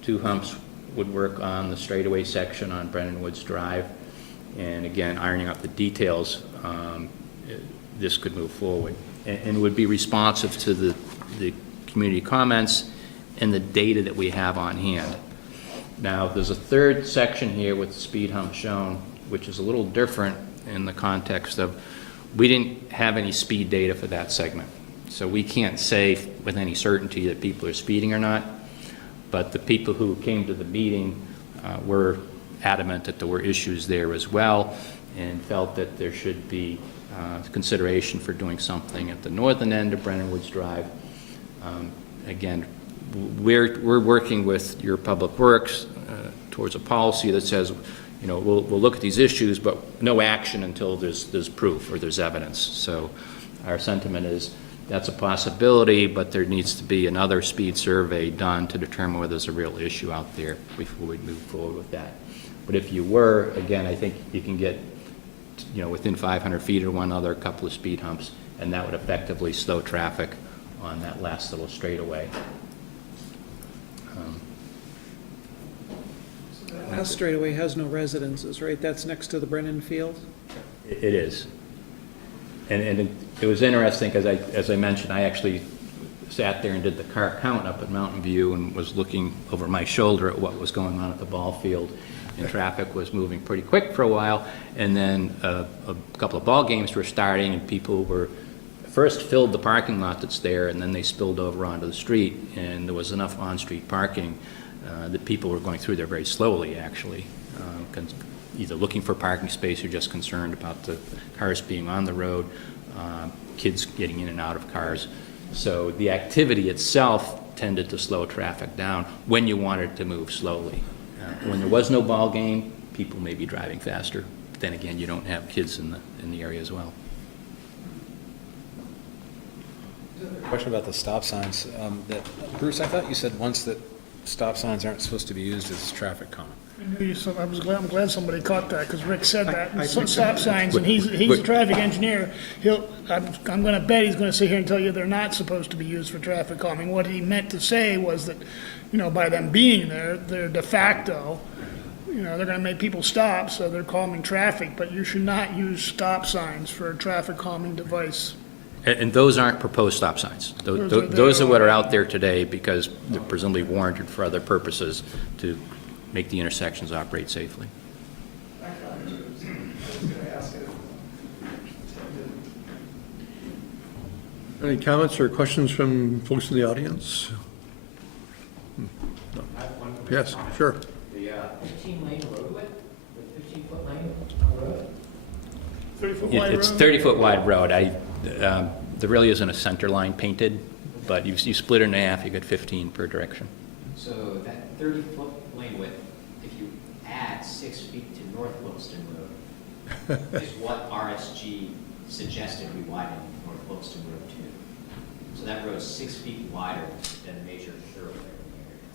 2 humps would work on the straightaway section on Brennan Woods Drive. And again, ironing out the details, this could move forward. And would be responsive to the community comments and the data that we have on hand. Now, there's a third section here with the speed hump shown, which is a little different in the context of we didn't have any speed data for that segment. So we can't say with any certainty that people are speeding or not, but the people who came to the meeting were adamant that there were issues there as well and felt that there should be consideration for doing something at the northern end of Brennan Woods Drive. Again, we're working with your Public Works towards a policy that says, you know, we'll look at these issues, but no action until there's proof or there's evidence. So our sentiment is that's a possibility, but there needs to be another speed survey done to determine whether there's a real issue out there before we move forward with that. But if you were, again, I think you can get, you know, within 500 feet of one other couple of speed humps, and that would effectively slow traffic on that last little straightaway. That straightaway has no residences, right? That's next to the Brennan Field? It is. And it was interesting because as I mentioned, I actually sat there and did the car count up at Mountain View and was looking over my shoulder at what was going on at the ball field. And traffic was moving pretty quick for a while. And then a couple of ball games were starting and people were first filled the parking lot that's there, and then they spilled over onto the street. And there was enough on-street parking that people were going through there very slowly, actually, either looking for parking space or just concerned about the cars being on the road, kids getting in and out of cars. So the activity itself tended to slow traffic down when you wanted to move slowly. When there was no ball game, people may be driving faster. But then again, you don't have kids in the area as well. Question about the stop signs. Bruce, I thought you said once that stop signs aren't supposed to be used as traffic calming. I'm glad somebody caught that, because Rick said that. Some stop signs, and he's a traffic engineer. I'm gonna bet he's gonna sit here and tell you they're not supposed to be used for traffic calming. What he meant to say was that, you know, by them being there, they're de facto, you know, they're gonna make people stop, so they're calming traffic, but you should not use stop signs for a traffic calming device. And those aren't proposed stop signs. Those are what are out there today because they're presumably warranted for other purposes to make the intersections operate safely. Any comments or questions from folks in the audience? No. Yes, sure. The 15-lane road width, the 15-foot lane on the road? 30-foot wide road? It's 30-foot wide road. There really isn't a center line painted, but you split it in half, you get 15 per direction. So that 30-foot lane width, if you add 6 feet to North Williston Road, is what RSG suggested we widen North Williston Road to. So that road's 6 feet wider than a major thoroughfare in the area.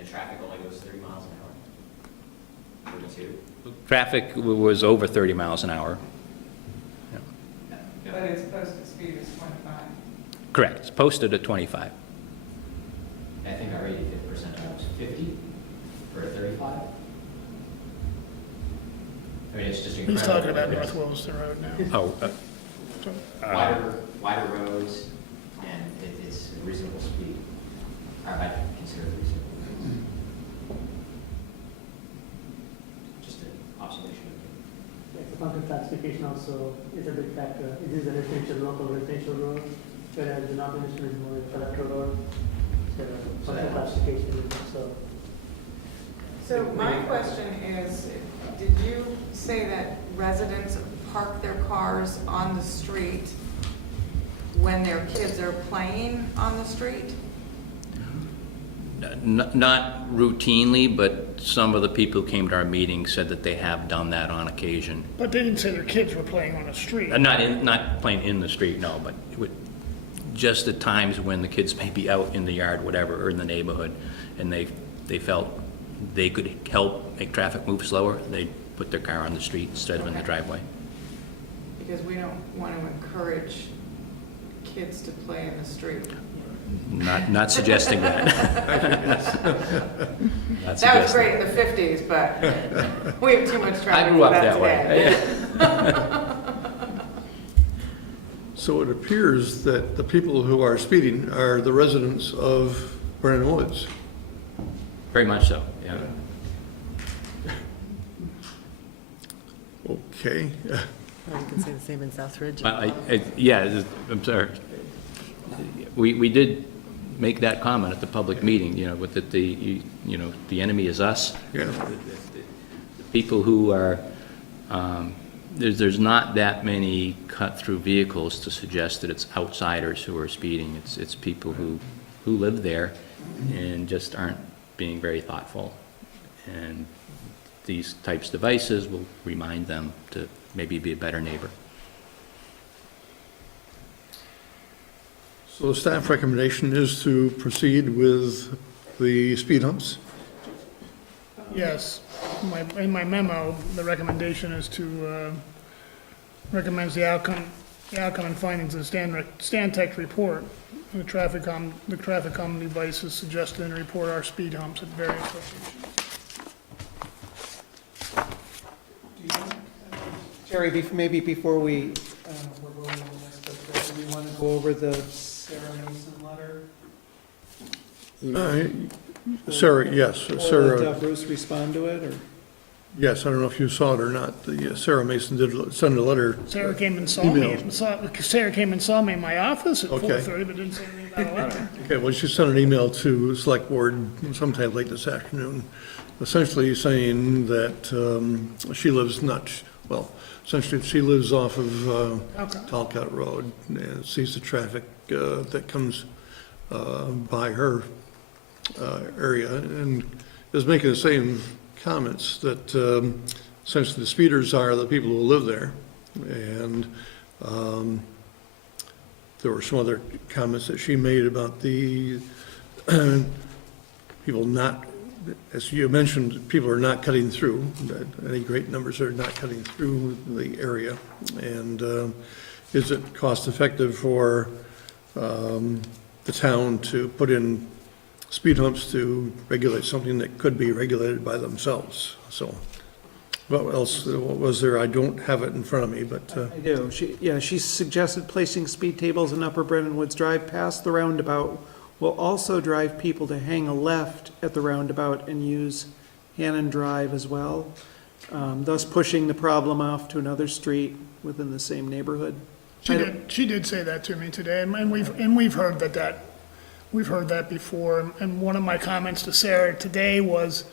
And traffic only goes 30 miles an hour. 32. Traffic was over 30 miles an hour. But its posted speed is 25. Correct. It's posted at 25. I think our 85th percentile was 50 for a 35. mean, it's just He's incredible. talking about North Williston Road now. Oh, Wider roads, and it's a reasonable speed. I consider it reasonable. Just an observation. The public classification also is a big factor. It is a residential, local residential road, whereas the North Williston is more a collector road. So public classification is also. So my question is, did you say that residents park their cars on the street when their kids are playing on the street? Not routinely, but some of the people who came to our meeting said that they have done that on occasion. But they didn't say their kids were playing on the street. Not playing in the street, no, but just at times when the kids may be out in the yard, whatever, or in the neighborhood, and they felt they could help make traffic move slower, they'd put their car on the street instead of in the driveway. Because we don't want to encourage kids to play in the street. Not suggesting that. That was great in the 50s, but we have too much traffic I grew for up that today. way. So it appears that the people who are speeding are the residents of Brennan Woods. Very much so, yeah. Okay. Or you can say the same in Southridge. Yeah, I'm sorry. We did make that comment at the public meeting, with the enemy is us. Yeah. The people who are, there's not that many cut-through vehicles to suggest that it's outsiders who are speeding. It's people who live there and just aren't being very thoughtful. And these types of devices will remind them to maybe be a better neighbor. So the staff recommendation is to proceed with the speed humps? Yes, in my memo, the recommendation is to, recommends the outcome and findings of the Stantec report. The traffic calming devices suggested in the report are speed humps at various locations. Jerry, maybe before we're going on this, but do we want to go over the Sarah Mason letter? Sarah, yes, Or Sarah. let Bruce respond to it, or? Yes, I don't know if you saw it or not. Sarah Mason did send a letter. Sarah came and saw me. Email. Sarah came and saw me in my office at Okay. 4:30, but didn't say anything about a letter. Okay, well, she sent an email to Select Board sometime late this afternoon, essentially saying that she lives essentially she lives off of Talcott Road and sees the traffic that comes by her area and is making the same comments that essentially the speeders are the people who live there. And there were some other comments that she made about the people not, as you mentioned, people are not cutting through. Any great numbers are not cutting through the area. And is it cost effective for the town to put in speed humps to regulate something that could be regulated by themselves? So what else was there? I don't have it in front of me, but I do. She suggested placing speed tables in Upper Brennan Woods Drive past the roundabout will also drive people to hang a left at the roundabout and use Hannon Drive as well, thus pushing the problem off to another street within the same neighborhood. She did say that to me today, and we've heard we've heard that before. And one of my comments to Sarah today was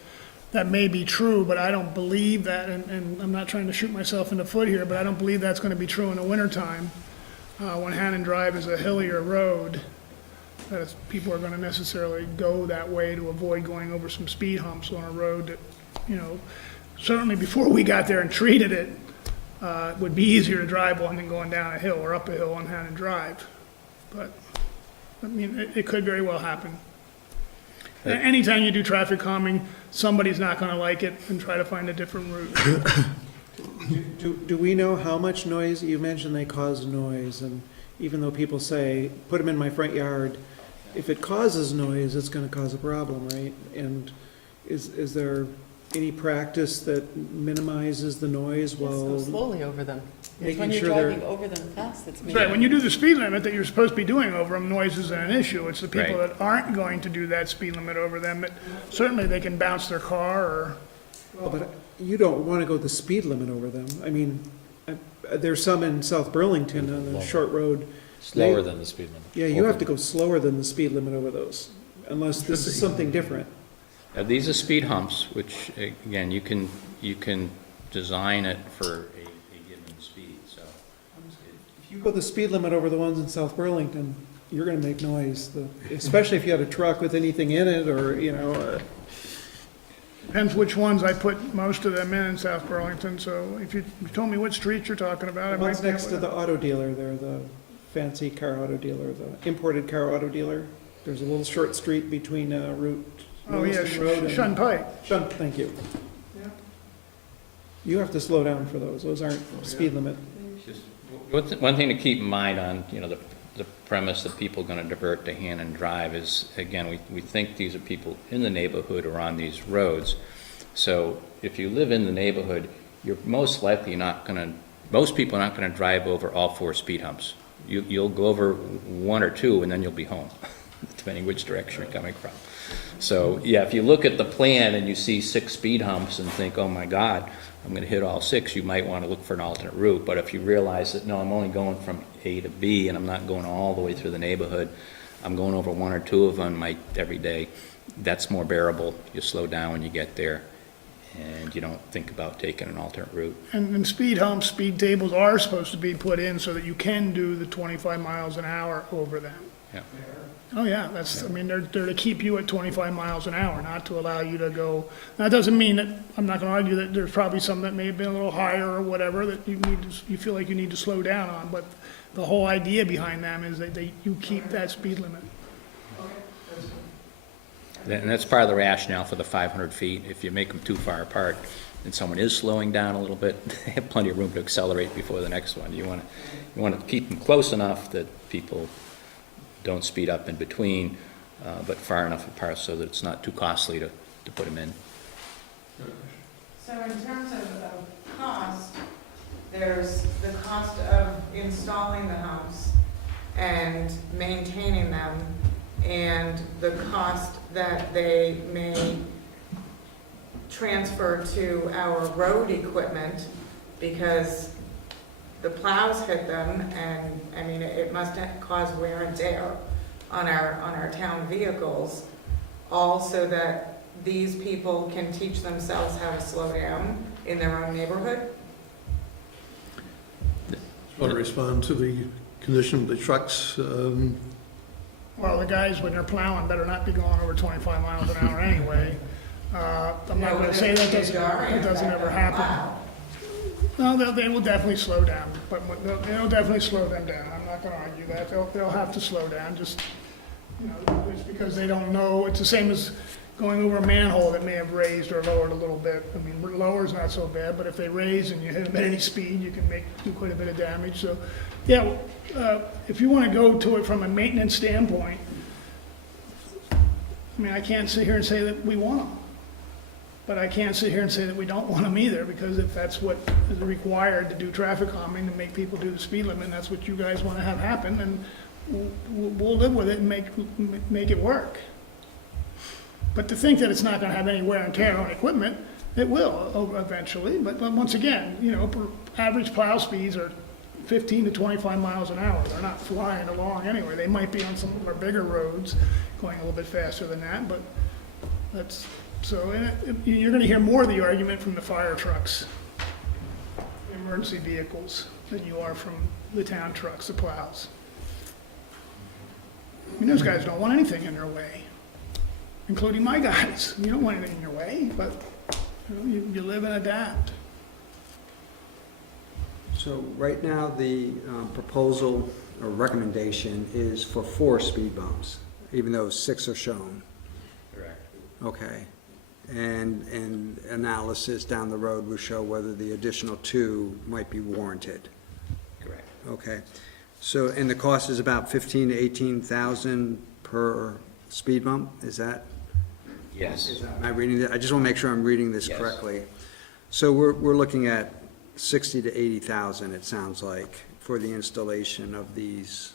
that may be true, but I don't believe that, and I'm not trying to shoot myself in the foot here, but I don't believe that's going to be true in the wintertime, when Hannon Drive is a hillier road, that people are going to necessarily go that way to avoid going over some speed humps on a road that, certainly before we got there and treated it, would be easier to drive on than going down a hill or up a hill on Hannon Drive. But, I mean, it could very well happen. Anytime you do traffic calming, somebody's not going to like it and try to find a different route. Do we know how much noise? You mentioned they cause noise, and even though people say, put them in my front yard, if it causes noise, it's going to cause a problem, right? And is there any practice that minimizes the noise Just go while slowly over them. It's making when you're sure they're. driving over them fast that's That's right, when making. you do the speed limit that you're supposed to be doing over them, noise isn't an issue. It's the people Right. that aren't going to do that speed limit over them, that certainly they can bounce their car or, Well, but you don't want to go the speed limit over them. I mean, there's some in South Burlington on the short road. Slower than the speed limit. Yeah, you have to go slower than the speed limit over those, unless this is something different. These are speed humps, which, again, you can design it for a given speed, so. If you go the speed limit over the ones in South Burlington, you're gonna make noise, especially if you had a truck with anything in it, or, depends which ones. I put most of them in South Burlington, so if you told me what street you're talking about, I the ones might be next to able the auto dealer there, the fancy car auto dealer, the imported car auto dealer. There's a little short street between Route Oh, yeah, Williston Road and. Shun Pike. Shun, thank you. You have to slow down for those. Those aren't speed limit. One thing to keep in mind on, the premise that people are gonna divert to hand and drive is, again, we think these are people in the neighborhood or on these roads. So if you live in the neighborhood, you're most likely most people are not gonna drive over all 4 speed humps. You'll go over 1 or 2 and then you'll be home, depending which direction you're coming from. So, yeah, if you look at the plan and you see 6 speed humps and think, oh my God, I'm gonna hit all 6, you might wanna look for an alternate route. But if you realize that, no, I'm only going from A to B and I'm not going all the way through the neighborhood, I'm going over 1 or 2 of them every day, that's more bearable. You slow down when you get there and you don't think about taking an alternate route. And speed humps, speed tables are supposed to be put in so that you can do the 25 miles an hour over them. Yeah. Oh, yeah, they're to keep you at 25 miles an hour, not to allow you to go. That doesn't mean that, I'm not gonna argue that there's probably some that may have been a little higher or whatever that you feel like you need to slow down on, but the whole idea behind them is that you keep that speed limit. And that's part of the rationale for the 500 feet. If you make them too far apart and someone is slowing down a little bit, they have plenty of room to accelerate before the next one. You want to keep them close enough that people don't speed up in between, but far enough apart so that it's not too costly to put them in. So in terms of cost, there's the cost of installing the humps and maintaining them, and the cost that they may transfer to our road equipment because the plows hit them, and I mean, it must cause wear and tear on our town vehicles, all so that these people can teach themselves how to slow down in their own neighborhood. Want to respond to the condition of the trucks? Well, the guys, when they're plowing, better not be going over 25 miles an hour anyway. I'm not gonna say that doesn't ever happen. No, they will definitely slow down, but they'll definitely slow them down. I'm not gonna argue that. They'll have to slow down, just, it's because they don't know. It's the same as going over a manhole that may have raised or lowered a little bit. I mean, lower's not so bad, but if they raise and you hit them at any speed, you can do quite a bit of damage. So, yeah, if you wanna go to it from a maintenance standpoint, I mean, I can't sit here and say that we want them. But I can't sit here and say that we don't want them either, because if that's what is required to do traffic calming, to make people do the speed limit, and that's what you guys want to have happen, then we'll live with it and make it work. But to think that it's not going to have any wear and tear on equipment, it will eventually. But once again, average plow speeds are 15 to 25 miles an hour. They're not flying along anyway. They might be on some of our bigger roads going a little bit faster than that, but that's... So you're going to hear more of the argument from the fire trucks, emergency vehicles, than you are from the town trucks, the plows. I mean, those guys don't want anything in their way, including my guys. You don't want anything in your way, but you live and adapt. So right now, the proposal or recommendation is for 4 speed bumps, even though 6 are shown. Correct. Okay. And analysis down the road will show whether the additional 2 might be warranted. Correct. Okay. So, and the cost is about 15,000 to 18,000 per speed bump, is that? Yes. Am I reading that? I just want to make sure I'm reading this Yes. correctly. So we're looking at 60 to 80,000, it sounds like, for the installation of these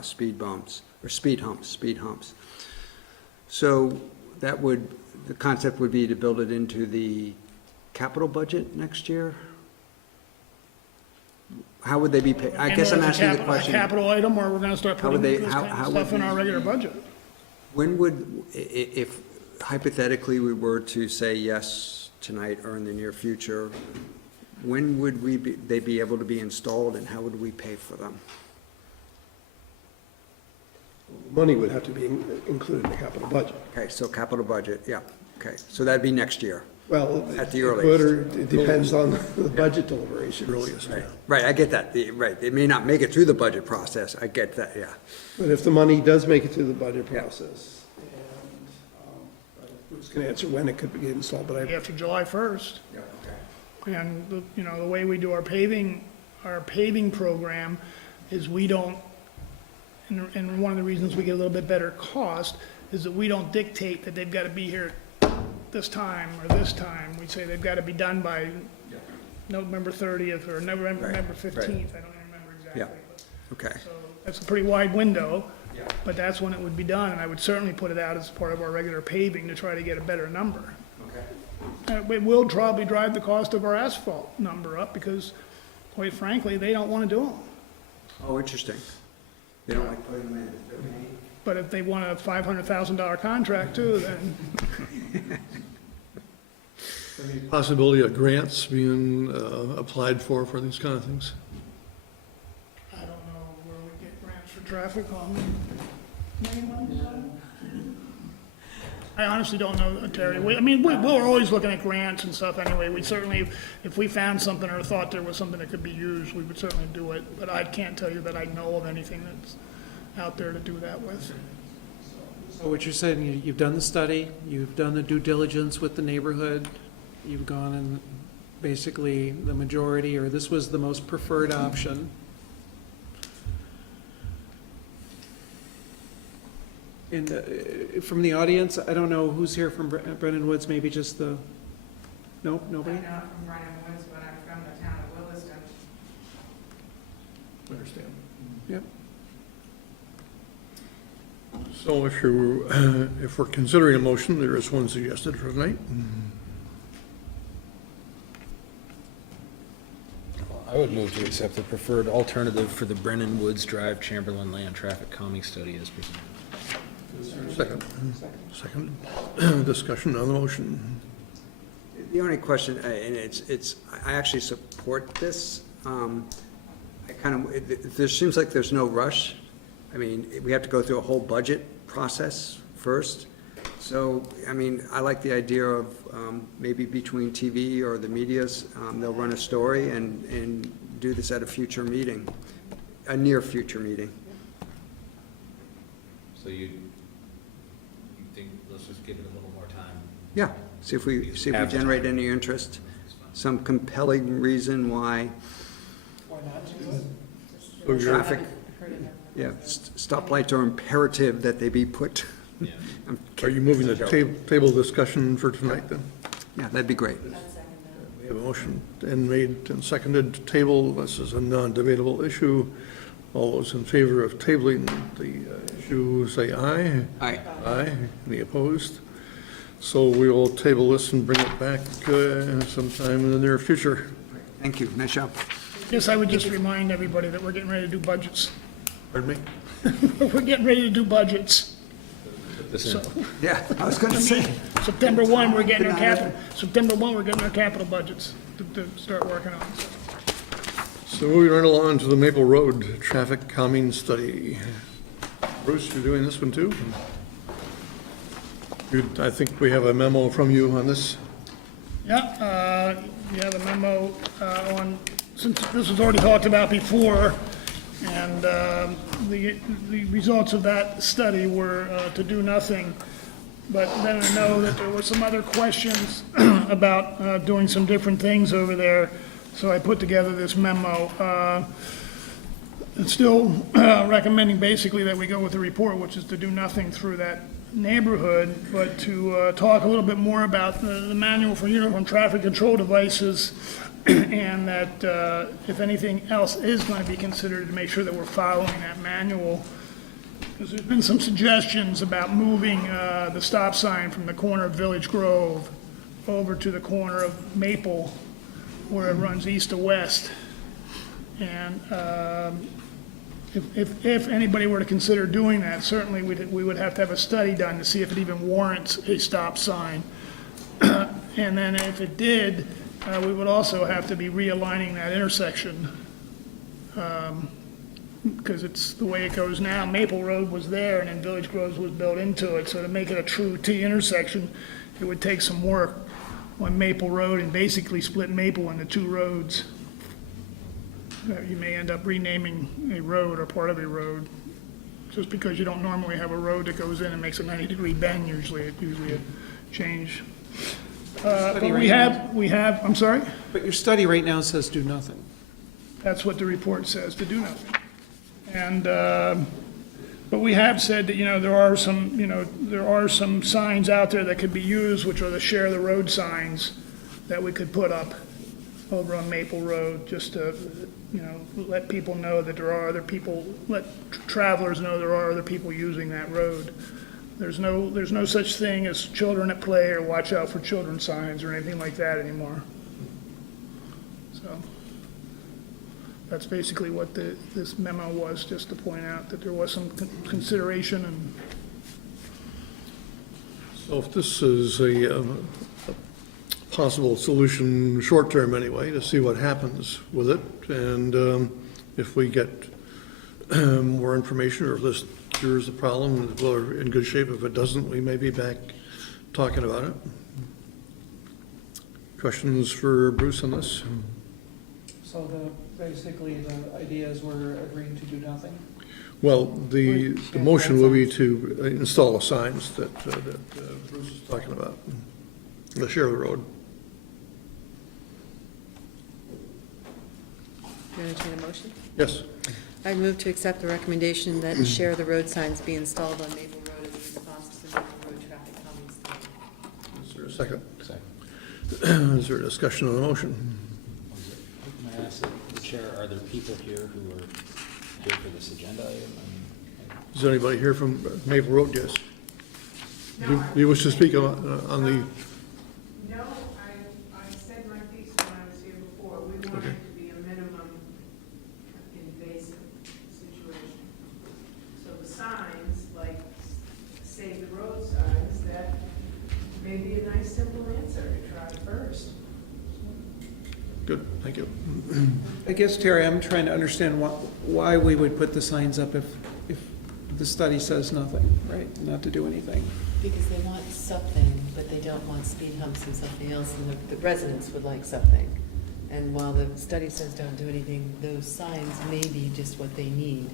speed bumps, or speed humps. So that would, the concept would be to build it into the capital budget next year? How would they be paid? I guess I'm asking the question. A capital item, or we're gonna start How would putting they- this how- kind of how stuff would in our these regular be- budget. When would, if hypothetically we were to say yes tonight or in the near future, when would they be able to be installed, and how would we pay for them? Money would have to be included in the capital budget. Okay, so capital budget, yeah, okay, so that'd be next year. Well, At the it earliest. could, or it depends on the budget deliberations. Earliest, yeah. Right, I get that, right, they may not make it through the budget process, I get that, yeah. But if the money does make it through the budget process, and, I was gonna answer when it could be installed, but I, After July 1st. Yeah, okay. And, the way we do our paving program is we don't, and one of the reasons we get a little bit better cost is that we don't dictate that they've got to be here this time or this time. We say they've got to be done by November 30th or November 15th, I don't even remember exactly. Yeah. Okay, So that's a pretty wide window, but that's when it would be done, and I would certainly put it out as part of our regular paving to try to get a better number. It will probably drive the cost of our asphalt number up, because quite frankly, they don't want to do them. oh, interesting. They don't like putting them in, okay. But if they want a $500,000 contract too, then Possibility of grants being applied for these kind of things? I don't know where we get grants for traffic on main ones. I honestly don't know, Terry. We're always looking at grants and stuff anyway. We certainly, if we found something or thought there was something that could be used, we would certainly do it. But I can't tell you that I know of anything that's out there to do that with. So what you're saying, you've done the study, you've done the due diligence with the neighborhood, you've gone and basically the majority, or this was the most preferred option. And from the audience, I don't know who's here from Brennan Woods, maybe just the, nope, nobody? I'm not from Brennan Woods, but I'm from the town of Williston. Understand. Yep. So if we're considering a motion, there is one suggested for tonight. I would move to accept the preferred alternative for the Brennan Woods Drive Chamberlain Land Traffic Calming Study as presented. Second. Discussion on the motion. The only question, and I actually support this. There seems like there's no rush. I mean, we have to go through a whole budget process first. So, I like the idea of maybe between TV or the medias, they'll run a story and do this at a future meeting, a near future meeting. So you think, let's just give it a little more time? Yeah, see if we generate any interest, some compelling reason why. Traffic, yeah, stoplights are imperative that they be put. Yeah. Are you moving the table discussion for tonight then? Yeah, that'd be great. We have a motion and made and seconded to table. This is a non-debatable issue. All those in favor of tabling the issue, say aye. Aye. Aye. Any opposed? So we will table this and bring it back sometime in the near future. Thank you, nice job. Guess I would just remind everybody that we're getting ready to do budgets. Pardon me? We're getting ready to do budgets. Put this in. Yeah, I was gonna say. September 1, we're getting our capital budgets to start working on. So moving right along to the Maple Road Traffic Calming Study. Bruce, you're doing this one too? I think we have a memo from you on this. Yeah, you have a memo on, since this was already talked about before, and the results of that study were to do nothing. But then I know that there were some other questions about doing some different things over there, so I put together this memo. It's still recommending basically that we go with the report, which is to do nothing through that neighborhood, but to talk a little bit more about the manual for uniform traffic control devices, and that if anything else is going to be considered, to make sure that we're following that manual. Because there's been some suggestions about moving the stop sign from the corner of Village Grove over to the corner of Maple, where it runs east to west. And if anybody were to consider doing that, certainly we would have to have a study done to see if it even warrants a stop sign. And then if it did, we would also have to be realigning that intersection. Because it's the way it goes now. Maple Road was there, and then Village Grove was built into it. So to make it a true T intersection, it would take some work on Maple Road and basically split Maple into two roads. You may end up renaming a road or part of a road, just because you don't normally have a road that goes in and makes a 90-degree bend usually. It's usually a change. But we have, I'm sorry? But your study right now says do nothing. That's what the report says, to do nothing. And, but we have said that, there are some signs out there that could be used, which are the share the road signs that we could put up over on Maple Road, just to, let people know that there are other people, let travelers know there are other people using that road. There's no such thing as children at play or watch out for children signs or anything like that anymore. So that's basically what this memo was, just to point out that there was some consideration. And So if this is a possible solution, short-term anyway, to see what happens with it, and if we get more information, or if this cures the problem, we're in good shape. If it doesn't, we may be back talking about it. Questions for Bruce on this? So basically, the idea is we're agreeing to do nothing? Well, the motion will be to install the signs that Bruce is talking about, the share of the road. You entertain a motion? Yes. I move to accept the recommendation that share the road signs be installed on Maple Road in response to the Maple Road traffic calming study. Is there a second? Second. Is there a discussion on the motion? May I ask the chair, are there people here who are here for this agenda item? Is there anybody here from Maple Road? Yes. You wish to speak on the? No, I said my piece when I was here before. We want it to be a minimum invasive situation. So the signs, like save the road signs, that may be a nice simple answer to try first. Good, thank you. I guess, Terry, I'm trying to understand why we would put the signs up if the study says nothing, right? Not to do anything. Because they want something, but they don't want speed humps and something else, and the residents would like something. And while the study says don't do anything, those signs may be just what they need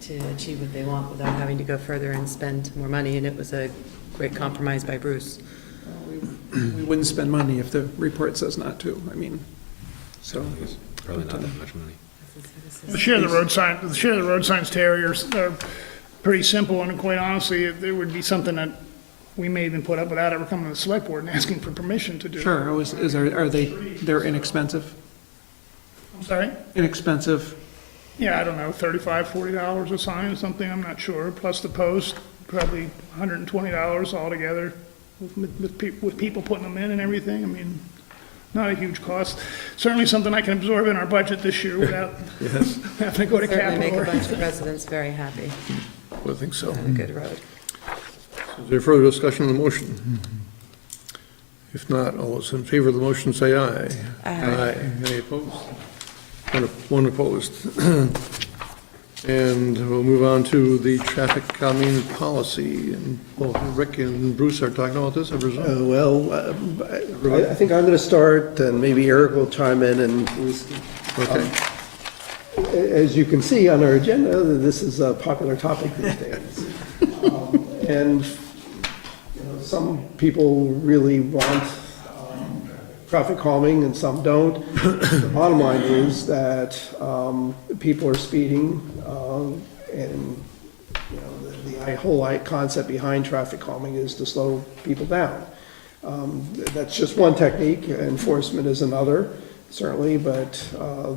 to achieve what they want without having to go further and spend more money, and it was a great compromise by Bruce. We wouldn't spend money if the report says not to, I mean, so. Probably not that much money. the share the road signs, Terry, are pretty simple, and quite honestly, it would be something that we may even put up without ever coming to the select board and asking for permission to do. Sure, they're inexpensive? I'm sorry? Inexpensive? Yeah, I don't know, $35, $40 a sign or something, I'm not sure, plus the post, probably $120 altogether, with people putting them in and everything. I mean, not a huge cost. Certainly something I can absorb in our budget this year without having to go to capital. Certainly make a bunch of residents very happy. I think so. On a good road. Is there further discussion on the motion? If not, all those in favor of the motion say aye. Aye. Any opposed? One opposed. And we'll move on to the traffic calming policy. And both Rick and Bruce are talking about this, I presume? I think I'm going to start, and maybe Eric will chime in, and Okay. As you can see on our agenda, this is a popular topic these days. And some people really want traffic calming and some don't. The bottom line is that people are speeding, and You know, the whole concept behind traffic calming is to slow people down. That's just one technique. Enforcement is another, certainly, but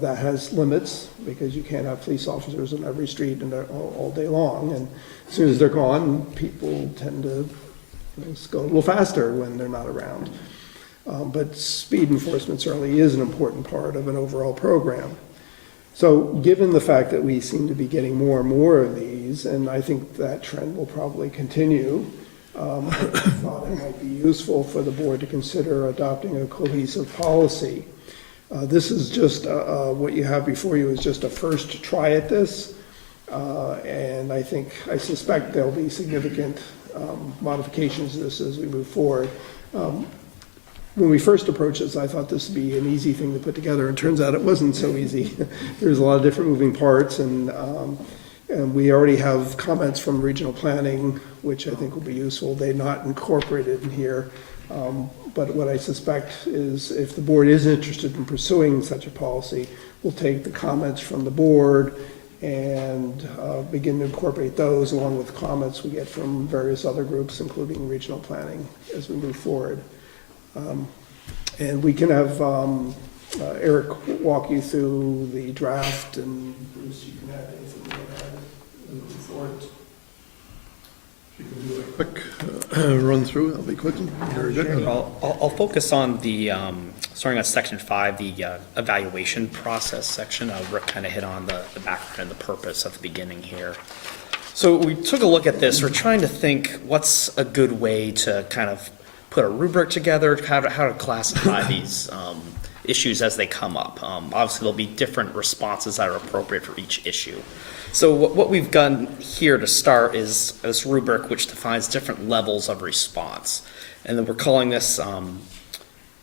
that has limits because you can't have police officers on every street and all day long. And as soon as they're gone, people tend to go a little faster when they're not around. But speed enforcement certainly is an important part of an overall program. So given the fact that we seem to be getting more and more of these, and I think that trend will probably continue, I thought it might be useful for the board to consider adopting a cohesive policy. This is just, what you have before you is just a first try at this. And I suspect there'll be significant modifications to this as we move forward. When we first approached this, I thought this would be an easy thing to put together, and turns out it wasn't so easy. There's a lot of different moving parts, and we already have comments from regional planning, which I think will be useful. They're not incorporated in here, but what I suspect is if the board is interested in pursuing such a policy, we'll take the comments from the board and begin to incorporate those along with comments we get from various other groups, including regional planning, as we move forward. And we can have Eric walk you through the draft, and Bruce, you can add anything you want to add moving forward. You can do a quick run through, that'll be quick. Very good. I'll focus on the, starting on section 5, the evaluation process section. Rick kind of hit on the background and the purpose at the beginning here. So we took a look at this. We're trying to think what's a good way to kind of put a rubric together, how to classify these issues as they come up. Obviously, there'll be different responses that are appropriate for each issue. So what we've done here to start is this rubric which defines different levels of response. And then we're calling this,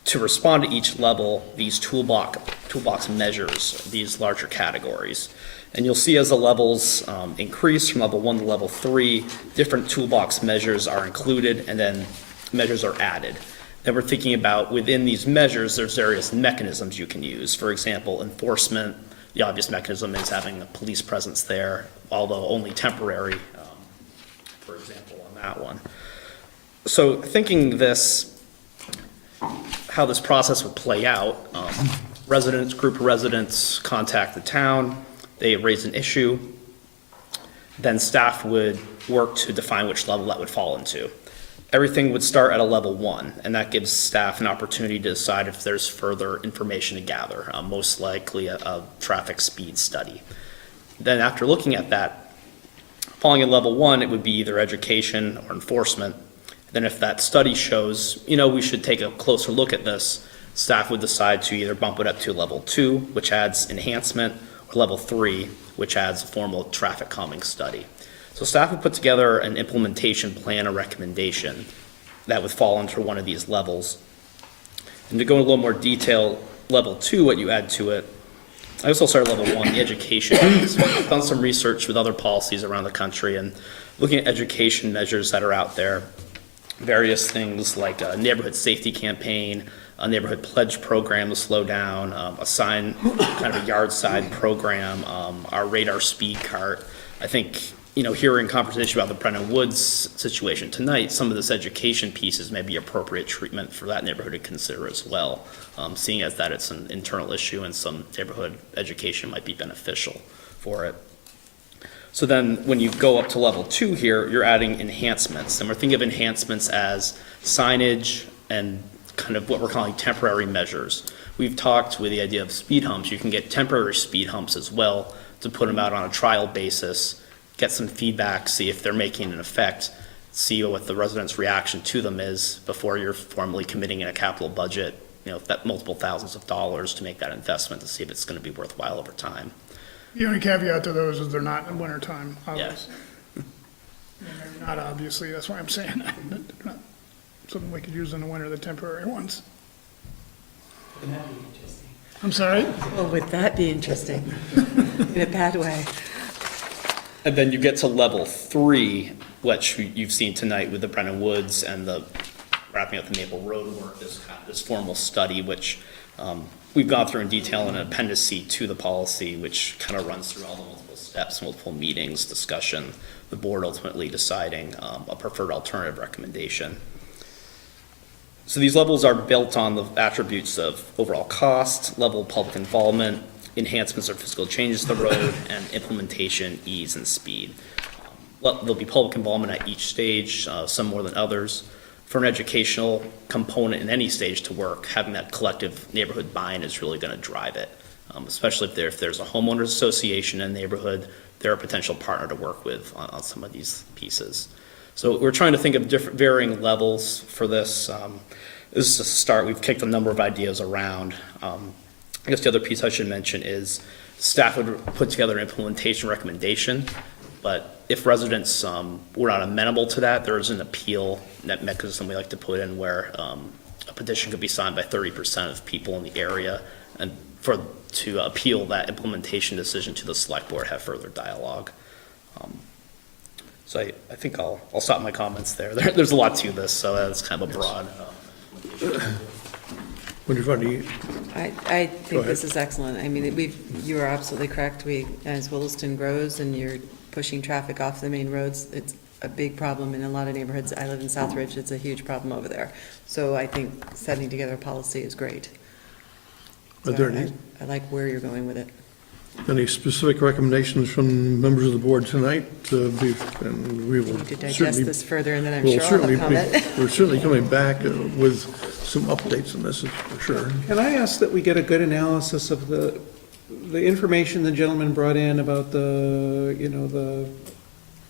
to respond to each level, these toolbox measures, these larger categories. And you'll see as the levels increase from level 1 to level 3, different toolbox measures are included, and then measures are added. Then we're thinking about within these measures, there's various mechanisms you can use. For example, enforcement, the obvious mechanism is having a police presence there, although only temporary, for example, on that one. So thinking this, how this process would play out, group of residents contact the town, they raise an issue, then staff would work to define which level that would fall into. Everything would start at a level 1, and that gives staff an opportunity to decide if there's further information to gather, most likely a traffic speed study. Then after looking at that, falling at level 1, it would be either education or enforcement. Then if that study shows, we should take a closer look at this, staff would decide to either bump it up to level 2, which adds enhancement, or level 3, which adds a formal traffic calming study. So staff would put together an implementation plan or recommendation that would fall under one of these levels. And to go in a little more detail, level 2, what you add to it, I also started level 1, the education. So I've done some research with other policies around the country and looking at education measures that are out there, various things like a neighborhood safety campaign, a neighborhood pledge program to slow down, a sign, kind of a yard side program, our radar speed cart. I think, hearing conversation about the Brennan Woods situation tonight, some of this education pieces may be appropriate treatment for that neighborhood to consider as well, seeing as that it's an internal issue and some neighborhood education might be beneficial for it. So then when you go up to level 2 here, you're adding enhancements, and we're thinking of enhancements as signage and kind of what we're calling temporary measures. We've talked with the idea of speed humps. You can get temporary speed humps as well to put them out on a trial basis, get some feedback, see if they're making an effect, see what the residents' reaction to them is before you're formally committing in a capital budget, that multiple thousands of dollars to make that investment to see if it's going to be worthwhile over time. The only caveat to those is they're not in wintertime, obviously. Yeah. They're not obviously, that's why I'm saying that. They're not something we could use in the winter, the temporary ones. Wouldn't that be interesting? I'm sorry? Well, would that be interesting? In a bad way. And then you get to level 3, which you've seen tonight with the Brennan Woods and the wrapping up the Maple Road work, this formal study, which we've gone through in detail in an appendix C to the policy, which kind of runs through all the multiple steps, multiple meetings, discussion, the board ultimately deciding a preferred alternative recommendation. So these levels are built on the attributes of overall cost, level of public involvement, enhancements or physical changes to the road, and implementation, ease, and speed. There'll be public involvement at each stage, some more than others. For an educational component in any stage to work, having that collective neighborhood buy-in is really going to drive it, especially if there's a homeowners association in the neighborhood, they're a potential partner to work with on some of these pieces. So we're trying to think of different varying levels for this. This is a start. We've kicked a number of ideas around. I guess the other piece I should mention is staff would put together an implementation recommendation, but if residents were not amenable to that, there is an appeal mechanism we like to put in where a petition could be signed by 30% of people in the area, and to appeal that implementation decision to the select board, have further dialogue. So I think I'll stop my comments there. There's a lot to this, so that's kind of a broad. I think this is excellent. I mean, you are absolutely correct. As Williston grows and you're pushing traffic off the main roads, it's a big problem in a lot of neighborhoods. I live in Southridge. It's a huge problem over there. So I think setting together a policy is great. Are there I like where you're going with it. any specific recommendations from members of the board tonight? And we will To digest certainly, this further, and then I'm we'll sure I'll certainly have comment. we're certainly coming back with some updates on this, for sure. Can I ask that we get a good analysis of the information the gentleman brought in about the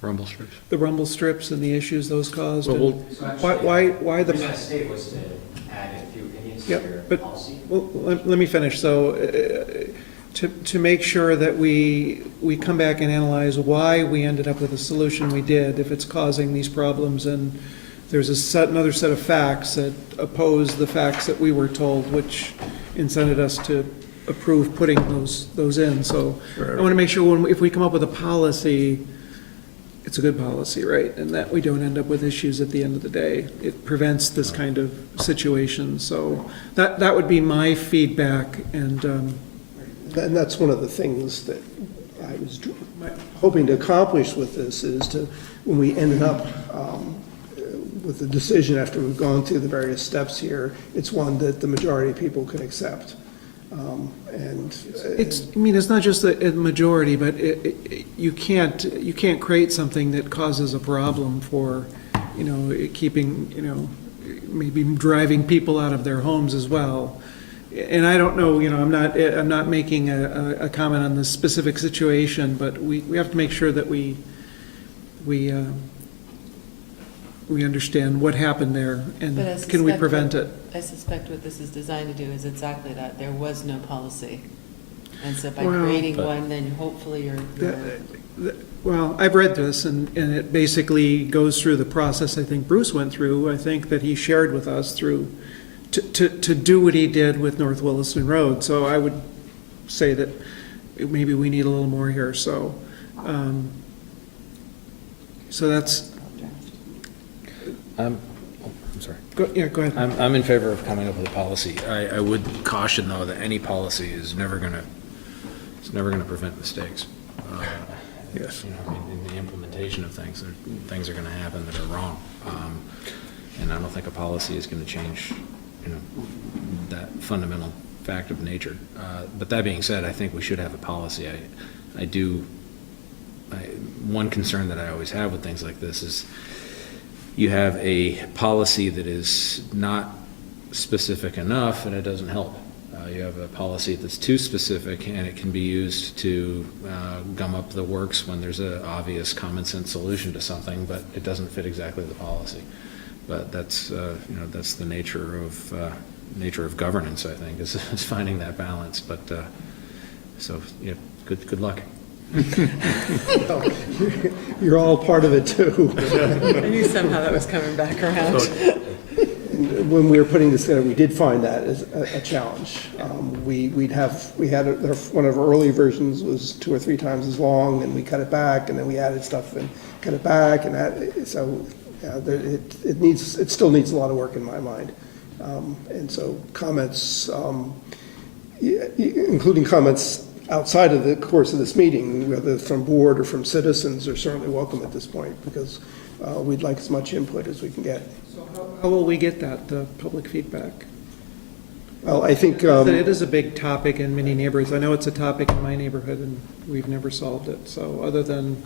Rumble strips. the rumble strips and the issues those caused? Well, and why the... reason I stayed was to add a few opinions to Yep, your but, policy. well, let me finish. So, to make sure that we come back and analyze why we ended up with the solution we did, if it's causing these problems, and there's another set of facts that oppose the facts that we were told, which incited us to approve putting those in. So I want to make sure if we come up with a policy, it's a good policy, right? And that we don't end up with issues at the end of the day. It prevents this kind of situation. So that would be my feedback, and that's one of the things that I was hoping to accomplish with this, is to, when we ended up with the decision after we've gone through the various steps here, it's one that the majority of people can accept. it's not just a majority, but you can't create something that causes a problem for, keeping, maybe driving people out of their homes as well. And I don't know, I'm not making a comment on this specific situation, but we have to make sure that we understand what happened there, and can we prevent it? I suspect what this is designed to do is exactly that. There was no policy. And so by Well, creating one, then hopefully you're Well, I've read this, and it basically goes through the process I think Bruce went through, I think that he shared with us through, to do what he did with North Williston Road. So I would say that maybe we need a little more here, so that's... I'm sorry. Go ahead. I'm in favor of coming up with a policy. I would caution, though, that any policy is never gonna prevent mistakes. Yes. In the implementation of things, things are gonna happen that are wrong. And I don't think a policy is gonna change, that fundamental fact of nature. But that being said, I think we should have a policy. One concern that I always have with things like this is you have a policy that is not specific enough and it doesn't help. You have a policy that's too specific and it can be used to gum up the works when there's an obvious common sense solution to something, but it doesn't fit exactly the policy. But that's that's the nature of governance, I think, is finding that balance. But good luck. You're all part of it too. I knew somehow that was coming back around. When we were putting this together, we did find that as a challenge. We had one of our early versions was 2 or 3 times as long, and we cut it back, and then we added stuff and cut it back, and it still needs a lot of work in my mind. And so comments, including comments outside of the course of this meeting, whether from board or from citizens, are certainly welcome at this point, because we'd like as much input as we can get. How will we get that, the public feedback? Well, I think, It is a big topic in many neighborhoods. I know it's a topic in my neighborhood, and we've never solved it. So other than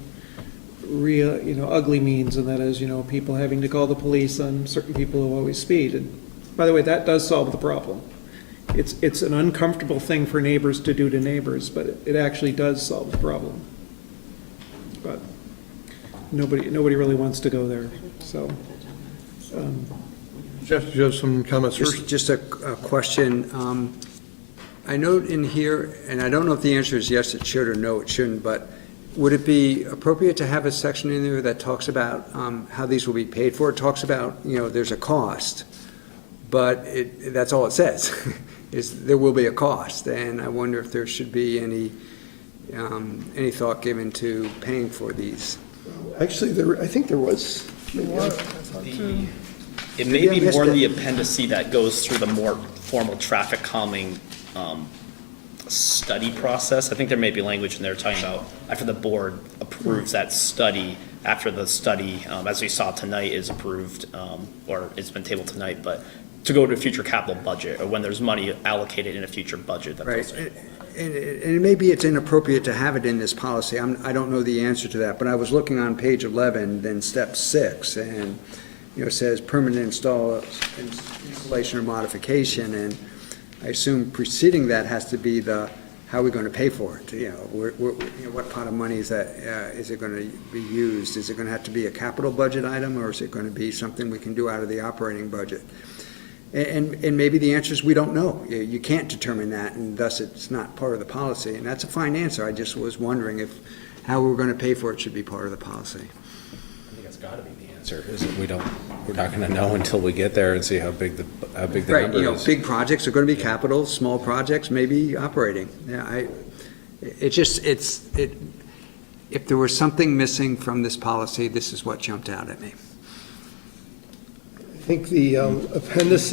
real, ugly means, and that is, people having to call the police on certain people who always speed. And by the way, that does solve the problem. It's an uncomfortable thing for neighbors to do to neighbors, but it actually does solve the problem. But nobody really wants to go there, so. Jeff, do you have some comments first? Just a question. I note in here, and I don't know if the answer is yes, it should, or no, it shouldn't, but would it be appropriate to have a section in there that talks about how these will be paid for? It talks about, there's a cost, but that's all it says, is there will be a cost. And I wonder if there should be any thought given to paying for these. actually, I think there was. It may be more in the appendice that goes through the more formal traffic calming study process. I think there may be language in there talking about after the board approves that study, after the study, as we saw tonight, is approved, or it's been tabled tonight, but to go to a future capital budget, or when there's money allocated in a future budget. That Right. And maybe it's inappropriate to have it in this policy. I don't know the answer to that, but I was looking on page 11, then step 6, and it says permanent installation or modification, and I assume preceding that has to be how are we going to pay for it? What pot of money is that? Is it going to be used? Is it going to have to be a capital budget item, or is it going to be something we can do out of the operating budget? And maybe the answer is we don't know. You can't determine that, and thus it's not part of the policy, and that's a fine answer. I just was wondering if how we're going to pay for it should be part of the policy. I think it's got to be the answer, is that we're not going to know until we get there and see how big the Right, number is. big projects are going to be capital, small projects maybe operating. Yeah, if there was something missing from this policy, this is what jumped out at me. I think the appendice,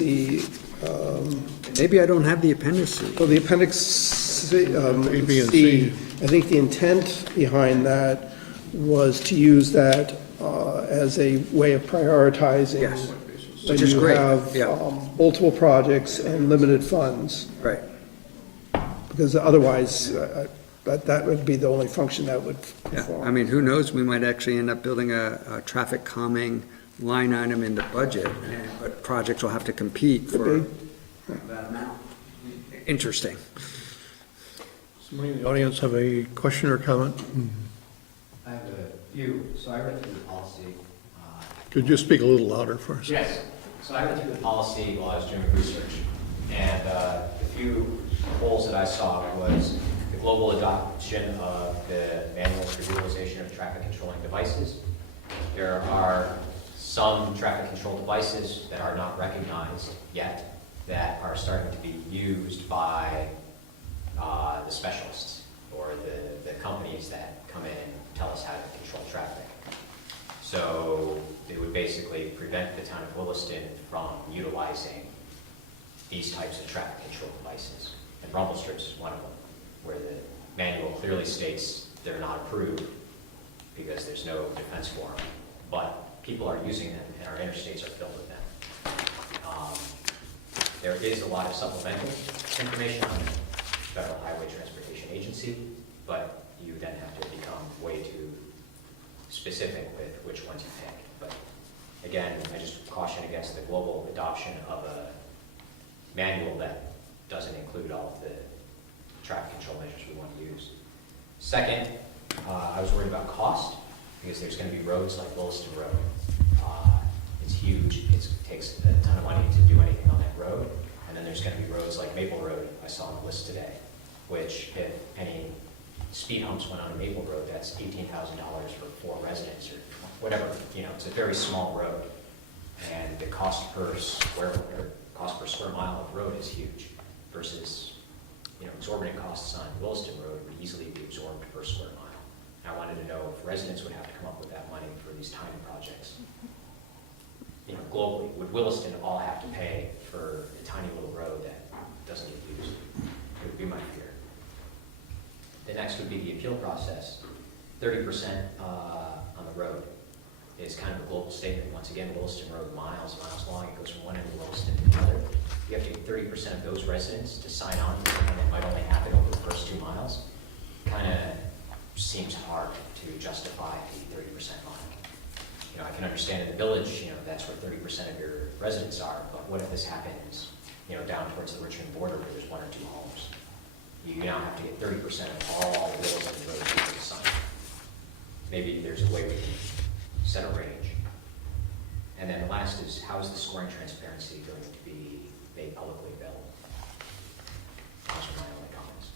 Maybe I don't have the appendice. well, the appendix A, B, and C, C. I think the intent behind that was to use that as a way of prioritizing. Yes, When which is you great, have yeah. multiple projects and limited funds, Right. because otherwise, that would be the only function that would Yeah, perform. I mean, who knows, we might actually end up building a traffic calming line item in the budget, but projects will have to compete for that amount. Interesting. Somebody in the audience have a question or comment? I have a few. So I read through the policy. Could you speak a little louder for us? Yes. So I read through the policy while I was doing research, and the few holes that I saw was the global adoption of the manual for utilization of traffic controlling devices. There are some traffic control devices that are not recognized yet that are starting to be used by the specialists or the companies that come in and tell us how to control traffic. So it would basically prevent the town of Williston from utilizing these types of traffic control devices. And rumble strips is one of them, where the manual clearly states they're not approved because there's no defense for them. But people are using them, and our interstates are filled with them. There is a lot of supplemental information on the Federal Highway Transportation Agency, but you then have to become way too specific with which ones you pick. But again, I just caution against the global adoption of a manual that doesn't include all of the traffic control measures we want to use. Second, I was worried about cost, because there's going to be roads like Williston Road. It's huge. It takes a ton of money to do anything on that road. And then there's going to be roads like Maple Road, I saw on the list today, which if any speed humps went on Maple Road, that's $18,000 for 4 residents or whatever. It's a very small road. And the cost per square mile of road is huge versus, exorbitant costs on Williston Road would easily be absorbed per square mile. I wanted to know if residents would have to come up with that money for these tiny projects. Globally, would Williston all have to pay for a tiny little road that doesn't get used? It would be my fear. The next would be the appeal process. 30% on the road is kind of a global statement. Once again, Williston Road, miles long, it goes from one end of Williston to the other. You have to get 30% of those residents to sign on, and it might only happen over the first 2 miles. Kind of seems hard to justify the 30% line. You know, I can understand in the village, you know, that's where 30% of your residents are, but what if this happens, you know, down towards the Richmond border where there's 1 or 2 homes? You now have to get 30% of all the Williston Road people to sign. Maybe there's a way we can set a range. And then the last is, how is the scoring transparency going to be made publicly available? Those are my only comments.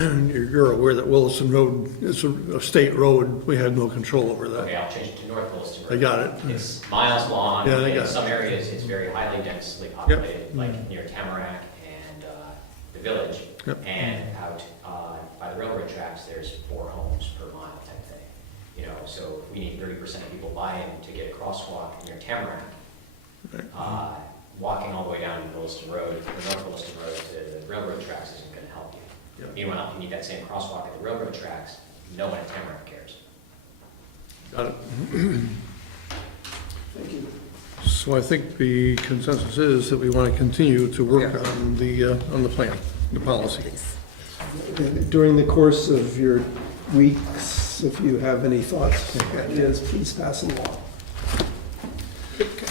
And you're aware that Williston Road is a state road, we had no control over that. Okay, I'll change it to North Williston Road. I got it. It's miles long, Yeah, I and got in it. some areas, it's very highly densely populated, like near Tamarack and the village. Yep. And out by the railroad tracks, there's 4 homes per mile type thing. You know, so if we need 30% of people buy-in to get a crosswalk near Tamarack, walking all the way down to Williston Road, the North Williston Road to the railroad tracks isn't going to help you. Yep. Meanwhile, if you need that same crosswalk at the railroad tracks, no one at Tamarack cares. Got it. So I think the consensus is that we want to continue to work on the plan, the policy. During the course of your weeks, if you have any thoughts, ideas, please pass them along.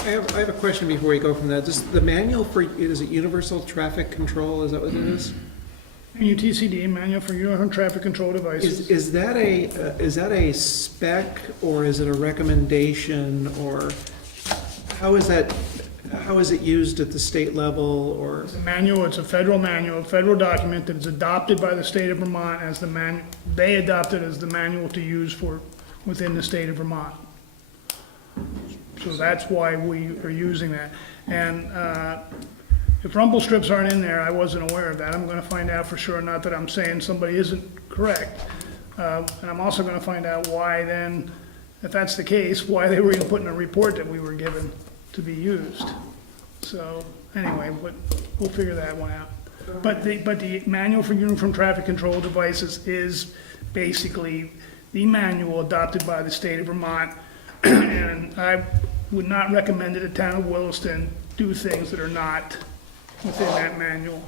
I have a question before we go from that. Just the manual for, is it universal traffic control, is that what it is? UTCD, Manual for Uniform Traffic Control Devices. Is that a spec, or is it a recommendation, or how is it used at the state level, or? It's a manual, it's a federal document that is adopted by the state of Vermont as they adopted as the manual to use for, within the state of Vermont. So that's why we are using that. And if rumble strips aren't in there, I wasn't aware of that. I'm gonna find out for sure, not that I'm saying somebody isn't correct. And I'm also gonna find out why then, if that's the case, why they were even put in a report that we were given to be used. So, anyway, but we'll figure that one out. But the Manual for Uniform Traffic Control Devices is basically the manual adopted by the state of Vermont. And I would not recommend that the town of Williston do things that are not within that manual.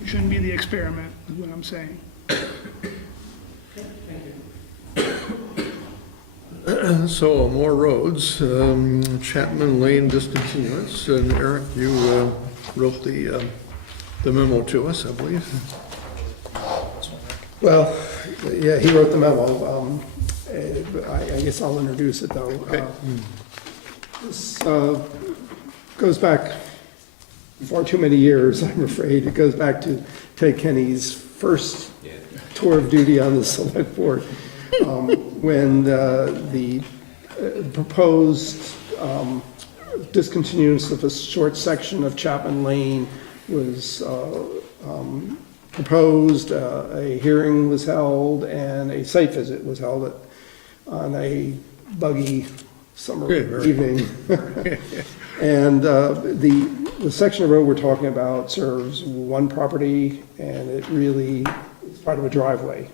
It shouldn't be the experiment, is what I'm saying. So more roads, Chapman Lane discontinuance, and Eric, you wrote the memo to us, I believe. Well, yeah, he wrote the memo. I guess I'll introduce it, though. Okay. This goes back far too many years, I'm afraid. It goes back to Ted Kenny's first tour of duty on the select board, when the proposed discontinuance of a short section of Chapman Lane was proposed. A hearing was held and a site visit was held on a buggy summer evening. And the section of road we're talking about serves one property, and it really is part of a driveway.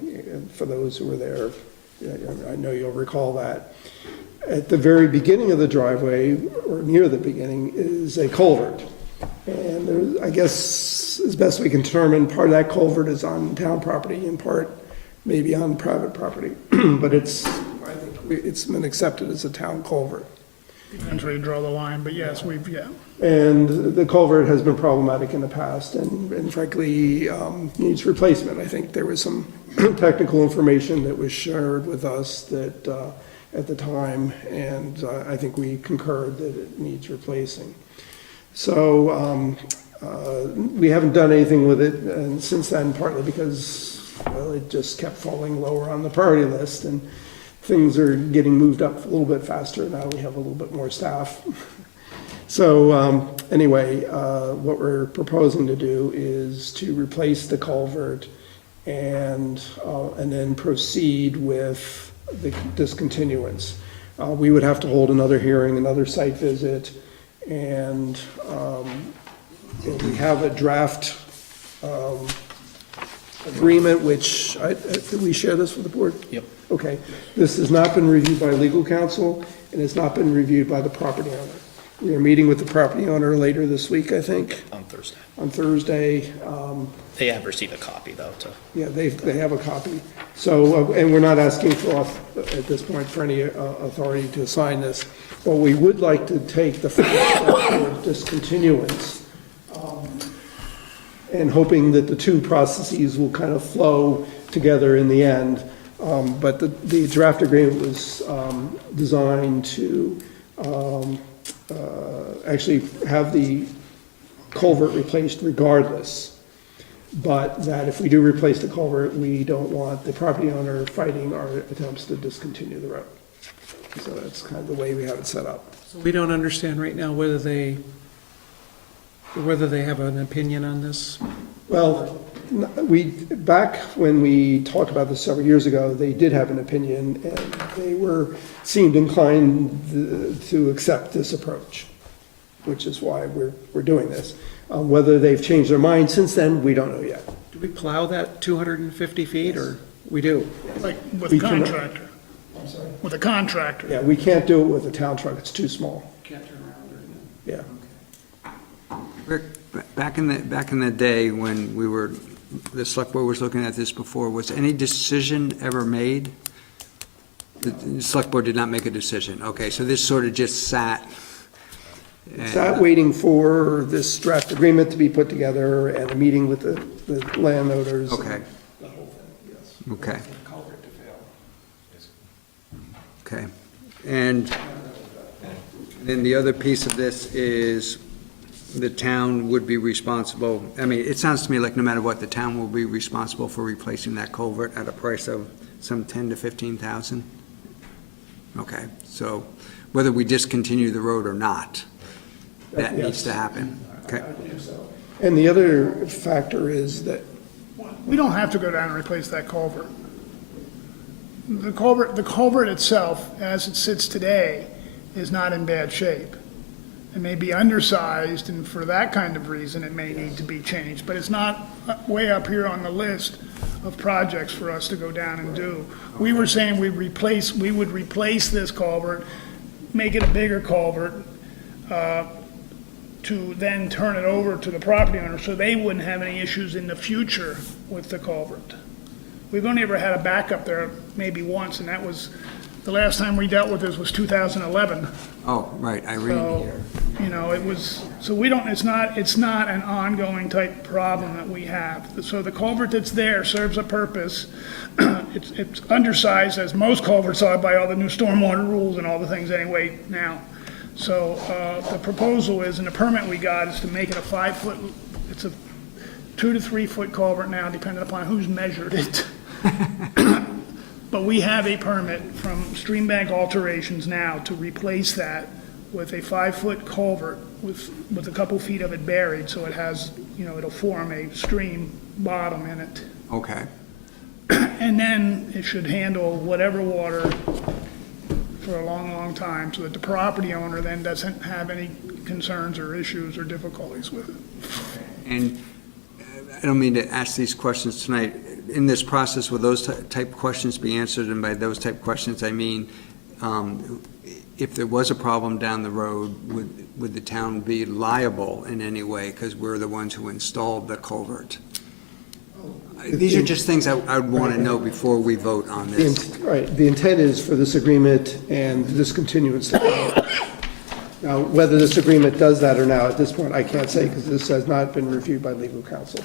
For those who were there, I know you'll recall that. At the very beginning of the driveway, or near the beginning, is a culvert. And there's, I guess, as best we can determine, part of that culvert is on town property and part maybe on private property. But I think it's been accepted as a town culvert. Depends where you draw the line, but yes, yeah. And the culvert has been problematic in the past and frankly needs replacement. I think there was some technical information that was shared with us that at the time, and I think we concurred that it needs replacing. So we haven't done anything with it and since then, partly because, well, it just kept falling lower on the priority list, and things are getting moved up a little bit faster now. We have a little bit more staff. So anyway, what we're proposing to do is to replace the culvert and then proceed with the discontinuance. We would have to hold another hearing, another site visit, and And we have a draft agreement, which, did we share this with the board? Yep. Okay. This has not been reviewed by legal counsel, and it's not been reviewed by the property owner. We are meeting with the property owner later this week, I think, On Thursday. on Thursday. They have received a copy, though, to. Yeah, they have a copy. So, and we're not asking for, at this point, for any authority to sign this, but we would like to take the first step for discontinuance, and hoping that the two processes will kind of flow together in the end. But the draft agreement was designed to actually have the culvert replaced regardless. But that if we do replace the culvert, we don't want the property owner fighting our attempts to discontinue the road. So that's kind of the way we have it set up. So we don't understand right now whether they have an opinion on this. Well, back when we talked about this several years ago, they did have an opinion, and they seemed inclined to accept this approach, which is why we're doing this. Whether they've changed their mind since then, we don't know yet. Do we plow that 250 feet, or we do? Like with We a cannot- contractor, I'm sorry? with a contractor. Yeah, we can't do it with a town truck, it's too small. Can't turn around. Yeah. Rick, back in the day when the select board was looking at this before, was any decision ever made? The select board did not make a decision. Okay, so this sort of just sat. Sat waiting for this draft agreement to be put together and a meeting with the landowners. Okay. The whole thing, yes. Okay, Culvert to fail. okay. And then the other piece of this is the town would be responsible. I mean, it sounds to me like no matter what, the town will be responsible for replacing that culvert at a price of some 10 to 15,000. Okay, so whether we discontinue the road or not, that needs to happen. Okay. And the other factor is that We don't have to go down and replace that culvert. The culvert itself, as it sits today, is not in bad shape. It may be undersized, and for that kind of reason, it may need to be changed, but it's not way up here on the list of projects for us to go down and do. We were saying we would replace this culvert, make it a bigger culvert, to then turn it over to the property owner, so they wouldn't have any issues in the future with the culvert. We've only ever had a backup there maybe once, and that was, the last time we dealt with this was 2011. Oh, right, Irene So, here. you know, it was, so we don't, it's not an ongoing type problem that we have. So the culvert that's there serves a purpose. It's undersized, as most culverts are by all the new stormwater rules and all the things anyway now. So, the proposal is, and the permit we got is to make it a 5-foot, it's a 2 to 3 foot culvert now, depending upon who's measured it. But we have a permit from Stream Bank Alterations now to replace that with a 5-foot culvert with a couple feet of it buried, so it has, you know, it'll form a stream bottom in it. Okay, And then it should handle whatever water for a long, long time, so that the property owner then doesn't have any concerns or issues or difficulties with it. and I don't mean to ask these questions tonight. In this process, will those type of questions be answered? And by those type of questions, I mean, if there was a problem down the road, would the town be liable in any way? Because we're the ones who installed the culvert. These are just things I'd want to know before we vote on this. Right, the intent is for this agreement and discontinuance to follow. Now, whether this agreement does that or not, at this point, I can't say, because this has not been reviewed by legal counsel.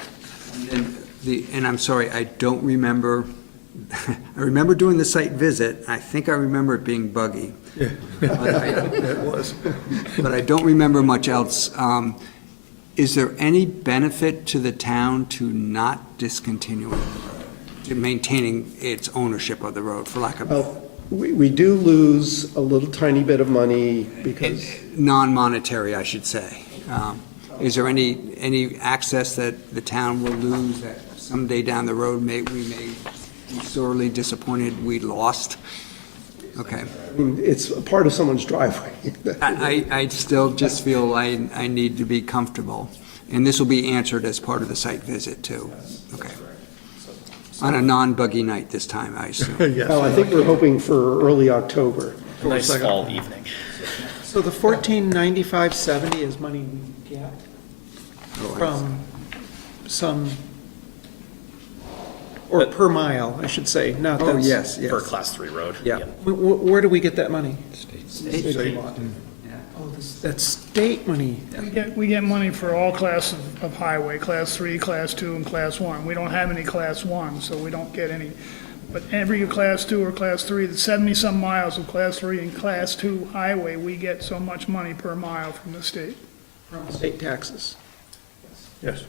And I'm sorry, I don't remember, I remember doing the site visit. I think I remember it being buggy. Yeah, it was. But I don't remember much else. Is there any benefit to the town to not discontinue it, to maintaining its ownership of the road, for lack of? Well, we do lose a little tiny bit of money because, Non-monetary, I should say. Is there any access that the town will lose, that someday down the road we may be sorely disappointed we lost? Okay. I mean, it's a part of someone's driveway. I still just feel I need to be comfortable. And this will be answered as part of the site visit, too? Okay. On a non-buggy night this time, I assume? Yes. Well, I think we're hoping for early October. A nice fall evening. So the 1495.70 is money we get from some, or per mile, I should say, not Oh, that's. yes, yes. For a Class 3 road. Yeah. Where do we get that money? State. Oh, that's state money. We get money for all classes of highway, Class 3, Class 2, and Class 1. We don't have any Class 1, so we don't get any. But every Class 2 or Class 3, the 70-some miles of Class 3 and Class 2 highway, we get so much money per mile from the state. From state taxes. Yes.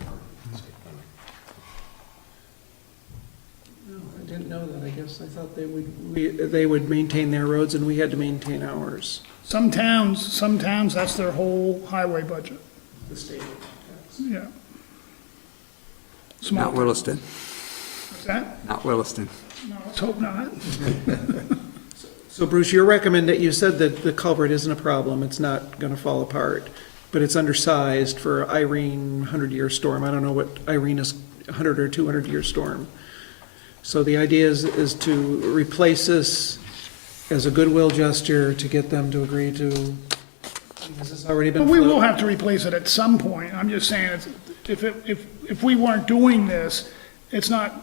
No, I didn't know that. I guess I thought they would maintain their roads and we had to maintain ours. Some towns, that's their whole highway budget, The state tax. yeah. Small, Not Williston, what's that? not Williston. No, let's hope not. So Bruce, you said that the culvert isn't a problem, it's not gonna fall apart, but it's undersized for Irene 100-year storm. I don't know what Irene is, 100 or 200-year storm. So the idea is to replace this as a goodwill gesture to get them to agree to, has this already been? But we will floated? have to replace it at some point. I'm just saying, if we weren't doing this, it's not,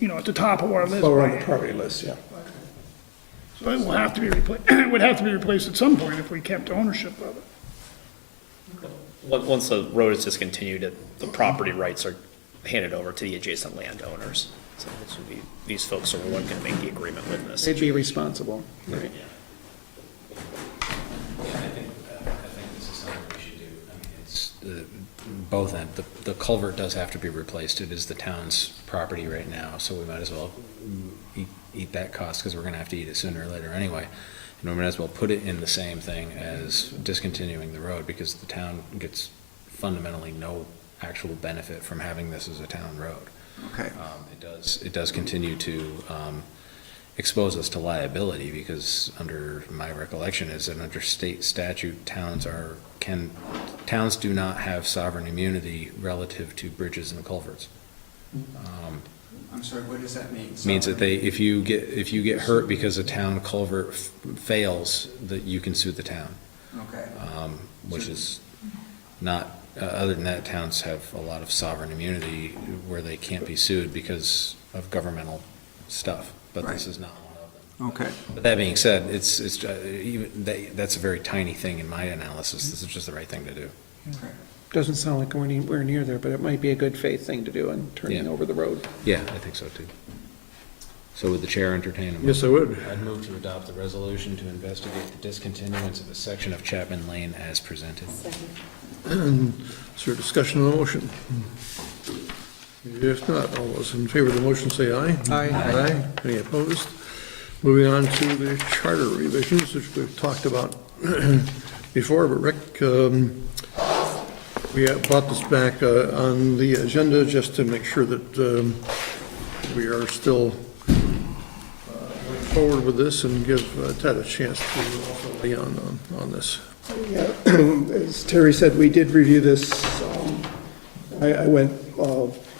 at the top of our list. Lower on by the any- priority list, yeah. So it will have to be replaced, it would have to be replaced at some point if we kept ownership of it. Once the road is discontinued, the property rights are handed over to the adjacent landowners. So this would be, these folks are the ones going to make the agreement with this. They'd be responsible, right? Yeah, I think this is something we should do. I mean, it's both end. The culvert does have to be replaced. It is the town's property right now, so we might as well eat that cost because we're gonna have to eat it sooner or later anyway. And we might as well put it in the same thing as discontinuing the road because the town gets fundamentally no actual benefit from having this as a town road. Okay. It does continue to expose us to liability because under my recollection is that under state statute, towns do not have sovereign immunity relative to bridges and culverts. I'm sorry, what does that mean? Means that if you get hurt because a town culvert fails, that you can sue the town. Okay. Which is not, other than that, towns have a lot of sovereign immunity where they can't be sued because of governmental stuff, but this is not one of them. Okay. But that being said, that's a very tiny thing in my analysis. This is just the right thing to do. Okay. Doesn't sound like we're anywhere near there, but it might be a good faith thing to do in turning Yeah. over the road. Yeah, I think so too. So would the chair entertain a motion? Yes, I would. I'd move to adopt the resolution to investigate the discontinuance of a section of Chapman Lane as presented. Second. Is there discussion on the motion? If not, all those in favor of the motion say aye. Aye. Aye. Any opposed? Moving on to the charter revisions, which we've talked about before, but Rick, we brought this back on the agenda just to make sure that we are still going forward with this and give Ted a chance to also weigh on this. Yeah, as Terry said, we did review this. I went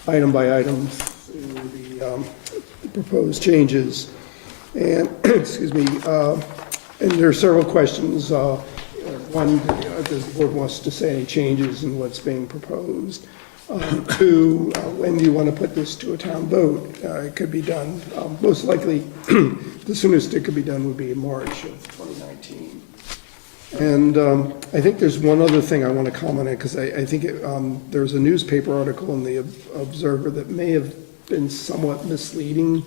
item by item through the proposed changes. And, excuse me, and there are several questions. One, does the board wants to say any changes in what's being proposed? Two, when do you want to put this to a town vote? It could be done, most likely, the soonest it could be done would be in March of 2019. And I think there's one other thing I want to comment on, because I think there was a newspaper article in the Observer that may have been somewhat misleading.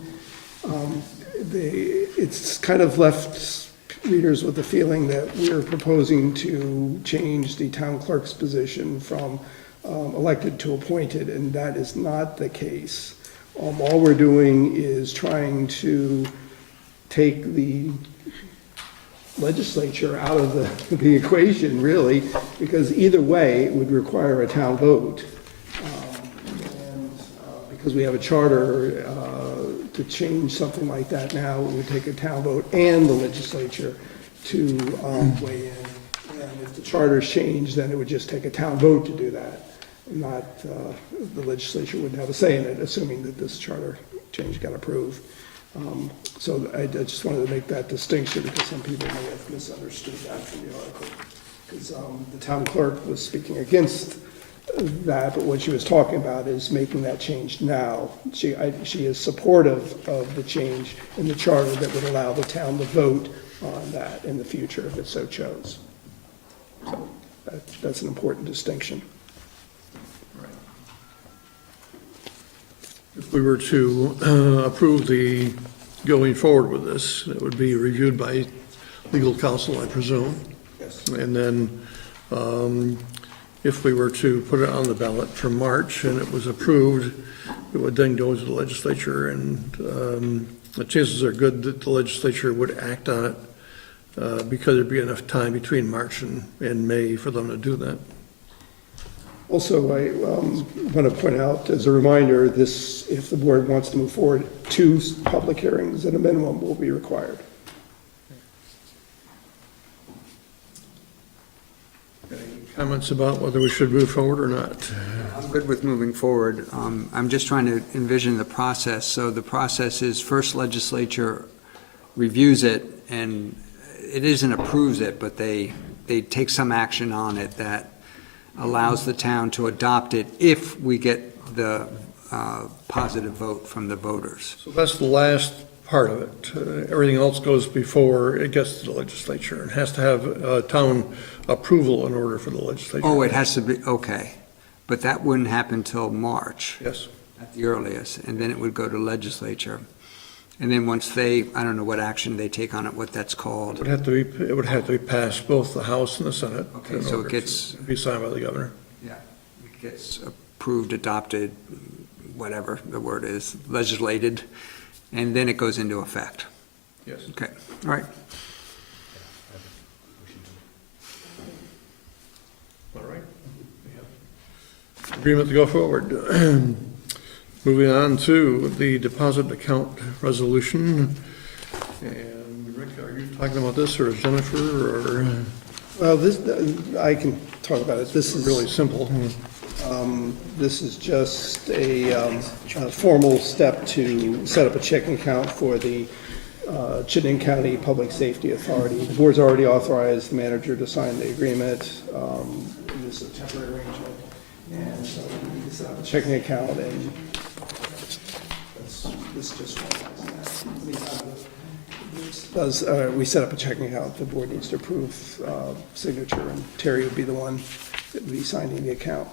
It's kind of left readers with the feeling that we're proposing to change the town clerk's position from elected to appointed, and that is not the case. All we're doing is trying to take the legislature out of the equation, really, because either way, it would require a town vote. And because we have a charter, to change something like that now, it would take a town vote and the legislature to weigh in. And if the charter's changed, then it would just take a town vote to do that. not, the legislature wouldn't have a say in it, assuming that this charter change got approved. So I just wanted to make that distinction because some people may have misunderstood that from the article. Because the town clerk was speaking against that, but what she was talking about is making that change now. She is supportive of the change in the charter that would allow the town to vote on that in the future if it so chose. So that's an important distinction. If we were to approve the going forward with this, it would be reviewed by legal counsel, I presume. Yes. And then if we were to put it on the ballot for March and it was approved, it would then go to the legislature, and the chances are good that the legislature would act on it because there'd be enough time between March and May for them to do that. Also, I want to point out as a reminder, this, if the board wants to move forward, 2 public hearings at a minimum will be required. Any comments about whether we should move forward or not? I'm good with moving forward. I'm just trying to envision the process. So the process is first legislature reviews it, and it isn't approves it, but they take some action on it that allows the town to adopt it if we get the positive vote from the voters. So that's the last part of it. Everything else goes before it gets to the legislature. It has to have town approval in order for the legislature. Oh, it has to be, okay. But that wouldn't happen till March Yes. at the earliest, and then it would go to legislature. And then once they, I don't know what action they take on it, what that's It called. would have to be passed both the House and the Senate. Okay, in so it order gets- to be signed by the governor. Yeah, it gets approved, adopted, whatever the word is, legislated, and then it goes into effect. Yes. Okay, all right. All right. We have agreement to go forward. Moving on to the deposit account resolution. And Rick, are you talking about this, or Jennifer, or? Well, this, I can talk about it. This is Really simple. This is just a formal step to set up a checking account for the Chittenden County Public Safety Authority. The board's already authorized the manager to sign the agreement. This is a temporary arrangement. And so we need to set up a checking account, and this just we set up a checking account. The board needs to approve signature, and Terry would be the one that would be signing the account.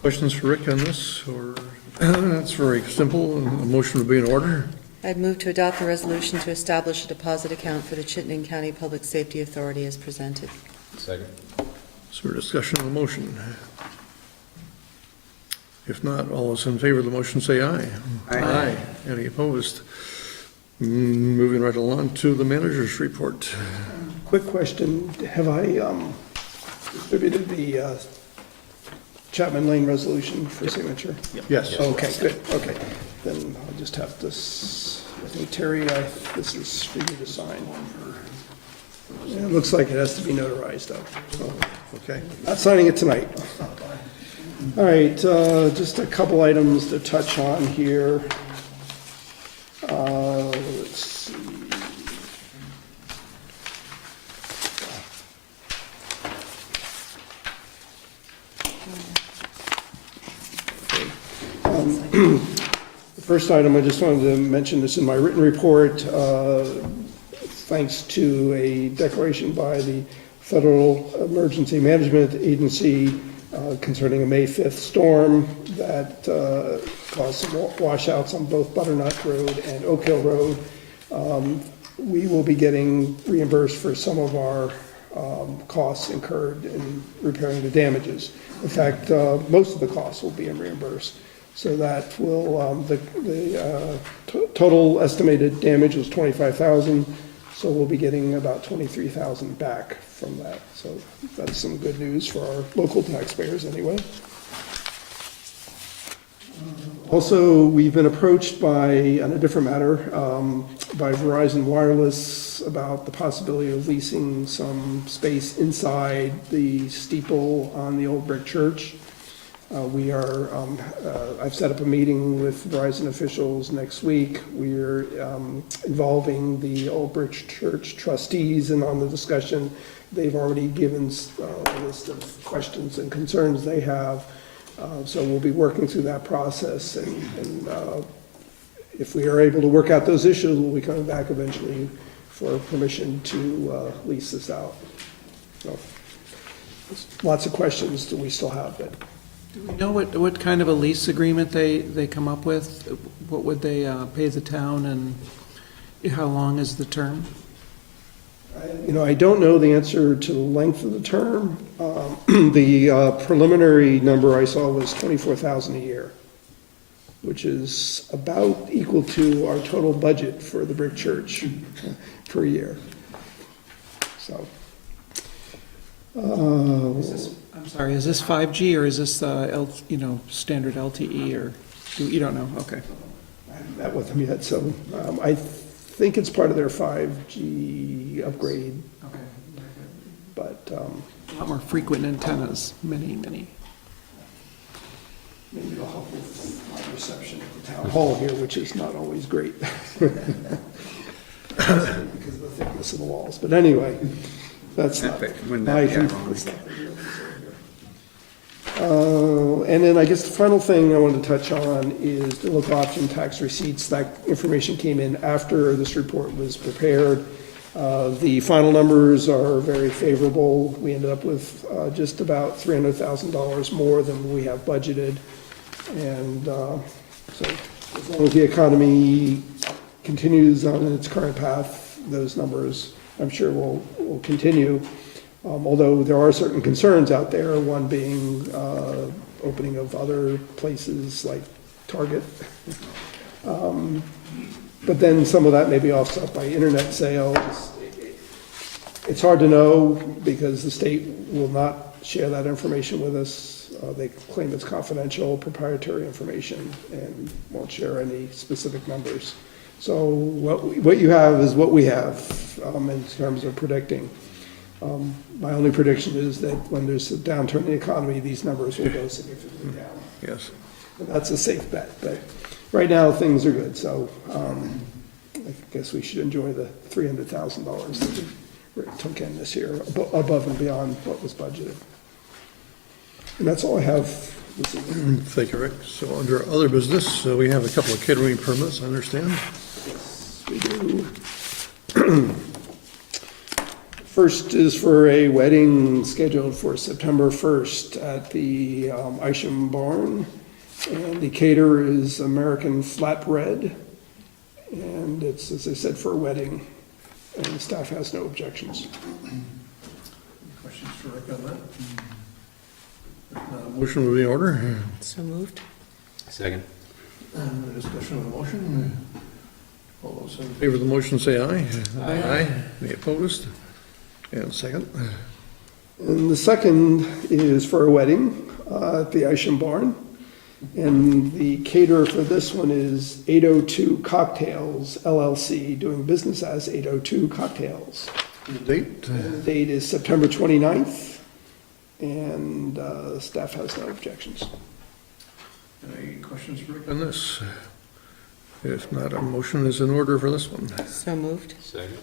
Questions for Rick on this, or? That's very simple. A motion would be in order. I'd move to adopt the resolution to establish a deposit account for the Chittenden County Public Safety Authority as presented. Second. Is there discussion on the motion? If not, all those in favor of the motion say aye. Aye. Any opposed? Moving right along to the manager's report. Quick question, have I distributed the Chapman Lane resolution for signature? Yes. Okay, good, okay. Then I'll just have this, I think Terry, this is for you to sign. Yeah, it looks like it has to be notarized though, so, Okay. not signing it tonight. All right, just a couple items to touch on here. Let's see. The first item, I just wanted to mention this in my written report, thanks to a declaration by the Federal Emergency Management Agency concerning a May 5th storm that caused some washouts on both Butternut Road and Oak Hill Road. We will be getting reimbursed for some of our costs incurred in repairing the damages. In fact, most of the costs will be reimbursed. So that will, the total estimated damage was $25,000, so we'll be getting about $23,000 back from that. So that's some good news for our local taxpayers anyway. Also, we've been approached by, on a different matter, by Verizon Wireless about the possibility of leasing some space inside the steeple on the old brick church. I've set up a meeting with Verizon officials next week. We're involving the Old Brick Church trustees in on the discussion. They've already given a list of questions and concerns they have. So we'll be working through that process, and if we are able to work out those issues, we'll be coming back eventually for permission to lease this out. So, lots of questions that we still have, but Do we know what kind of a lease agreement they come up with? What would they pay the town, and how long is the term? I don't know the answer to the length of the term. The preliminary number I saw was $24,000 a year, which is about equal to our total budget for the brick church per year. So. I'm sorry, is this 5G or is this standard LTE, or you don't know? Okay. I haven't met with them yet, so I think it's part of their 5G upgrade. Okay. But A lot more frequent antennas, many. maybe it'll help with my reception at the town hall here, which is not always great. Because of the thickness of the walls. But anyway, that's not my and then I guess the final thing I wanted to touch on is the local option tax receipts. That information came in after this report was prepared. The final numbers are very favorable. We ended up with just about $300,000 more than we have budgeted. And so as long as the economy continues on its current path, those numbers, I'm sure, will continue. Although there are certain concerns out there, one being opening of other places like Target. But then some of that may be offset by internet sales. It's hard to know because the state will not share that information with us. They claim it's confidential, proprietary information, and won't share any specific numbers. So what you have is what we have in terms of predicting. My only prediction is that when there's a downturn in the economy, these numbers will go significantly down. Yes. And that's a safe bet, but right now, things are good, so I guess we should enjoy the $300,000 that we took in this year, above and beyond what was budgeted. And that's all I have this evening. Thank you, Rick. So under other business, we have a couple of catering permits, I understand. Yes, we do. First is for a wedding scheduled for September 1st at the Isham Barn. And the caterer is American Flatbread. And it's, as I said, for a wedding. And the staff has no objections. Questions for Rick on that? Motion will be in order. So moved. Second. Discussion on the motion. All those in favor of the motion say aye. Aye. Any opposed? And second. And the second is for a wedding at the Isham Barn. And the caterer for this one is 802 Cocktails LLC, doing business as 802 Cocktails. The date? And the date is September 29th, and staff has no objections. Any questions for Rick on this? If not, a motion is in order for this one. So moved. Second.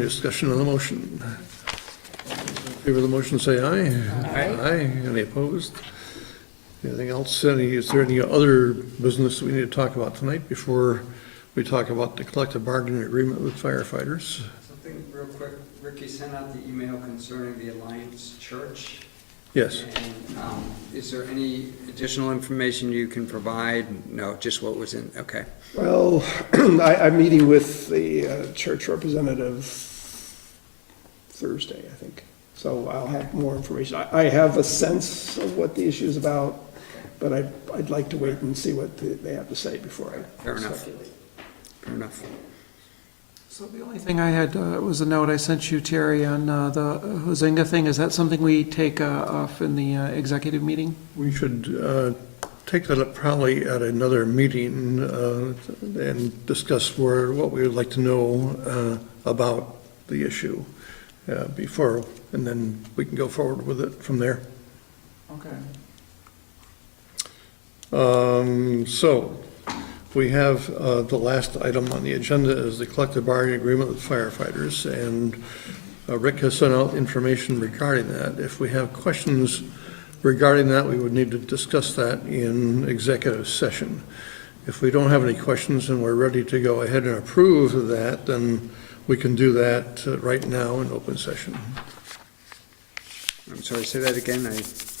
Discussion on the motion. All those in favor of the motion say aye. Aye. Any opposed? Anything else? Is there any other business we need to talk about tonight before we talk about the collective bargaining agreement with firefighters? Something real quick, Ricky sent out the email concerning the Alliance Church. Yes. And is there any additional information you can provide? No, just what was in, okay. Well, I'm meeting with the church representative Thursday, I think. So I'll have more information. I have a sense of what the issue is about, but I'd like to wait and see what they have to say before I Fair enough. speculate. Fair enough. So the only thing I had was a note I sent you, Terry, on the Hozinga thing. Is that something we take off in the executive meeting? We should take that up probably at another meeting and discuss what we would like to know about the issue before, and then we can go forward with it from there. Okay. So, we have the last item on the agenda is the collective bargaining agreement with firefighters, and Rick has sent out information regarding that. If we have questions regarding that, we would need to discuss that in executive session. If we don't have any questions and we're ready to go ahead and approve that, then we can do that right now in open session. I'm sorry, say that again.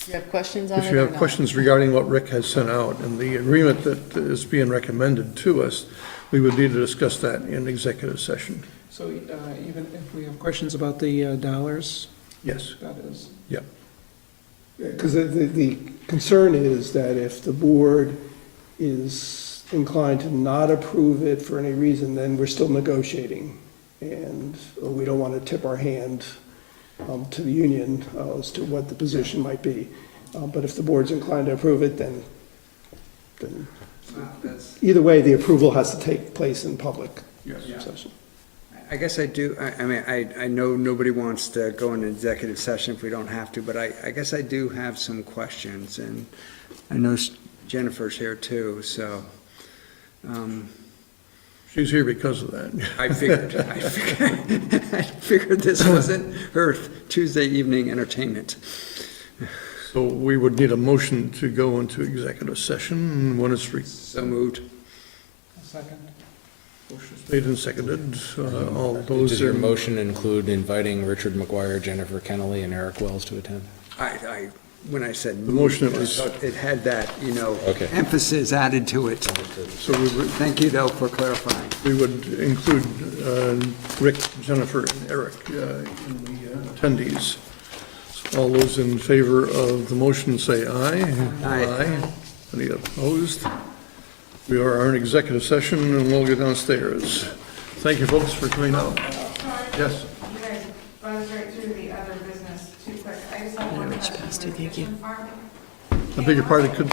You have questions on it If you or have not? questions regarding what Rick has sent out and the agreement that is being recommended to us, we would need to discuss that in executive session. So even if we have questions about the dollars, Yes. that is. Yep. Because the concern is that if the board is inclined to not approve it for any reason, then we're still negotiating. And we don't want to tip our hand to the union as to what the position might be. But if the board's inclined to approve it, then either way, the approval has to take place in public session. I guess I do, I mean, I know nobody wants to go into executive session if we don't have to, but I guess I do have some questions, and I know Jennifer's here too, so. She's here because of that. I figured this wasn't her Tuesday evening entertainment. So we would need a motion to go into executive session when it's So moved. Second. motion's made and seconded. All those Does your in, motion include inviting Richard McGuire, Jennifer Kennelly, and Eric Wells to attend? When I said. The motion moved, I was- thought it had that, Okay. emphasis added to it. so Thank you, though, for clarifying. we would include Rick, Jennifer, and Eric in the attendees. So all those in favor of the motion say aye. Aye. Any opposed? We are in executive session and we'll get downstairs. Thank you, folks, for coming out. Yes. You guys buzz right through the other business too quick. I just have one. Rich passed you, thank you. I beg your pardon, could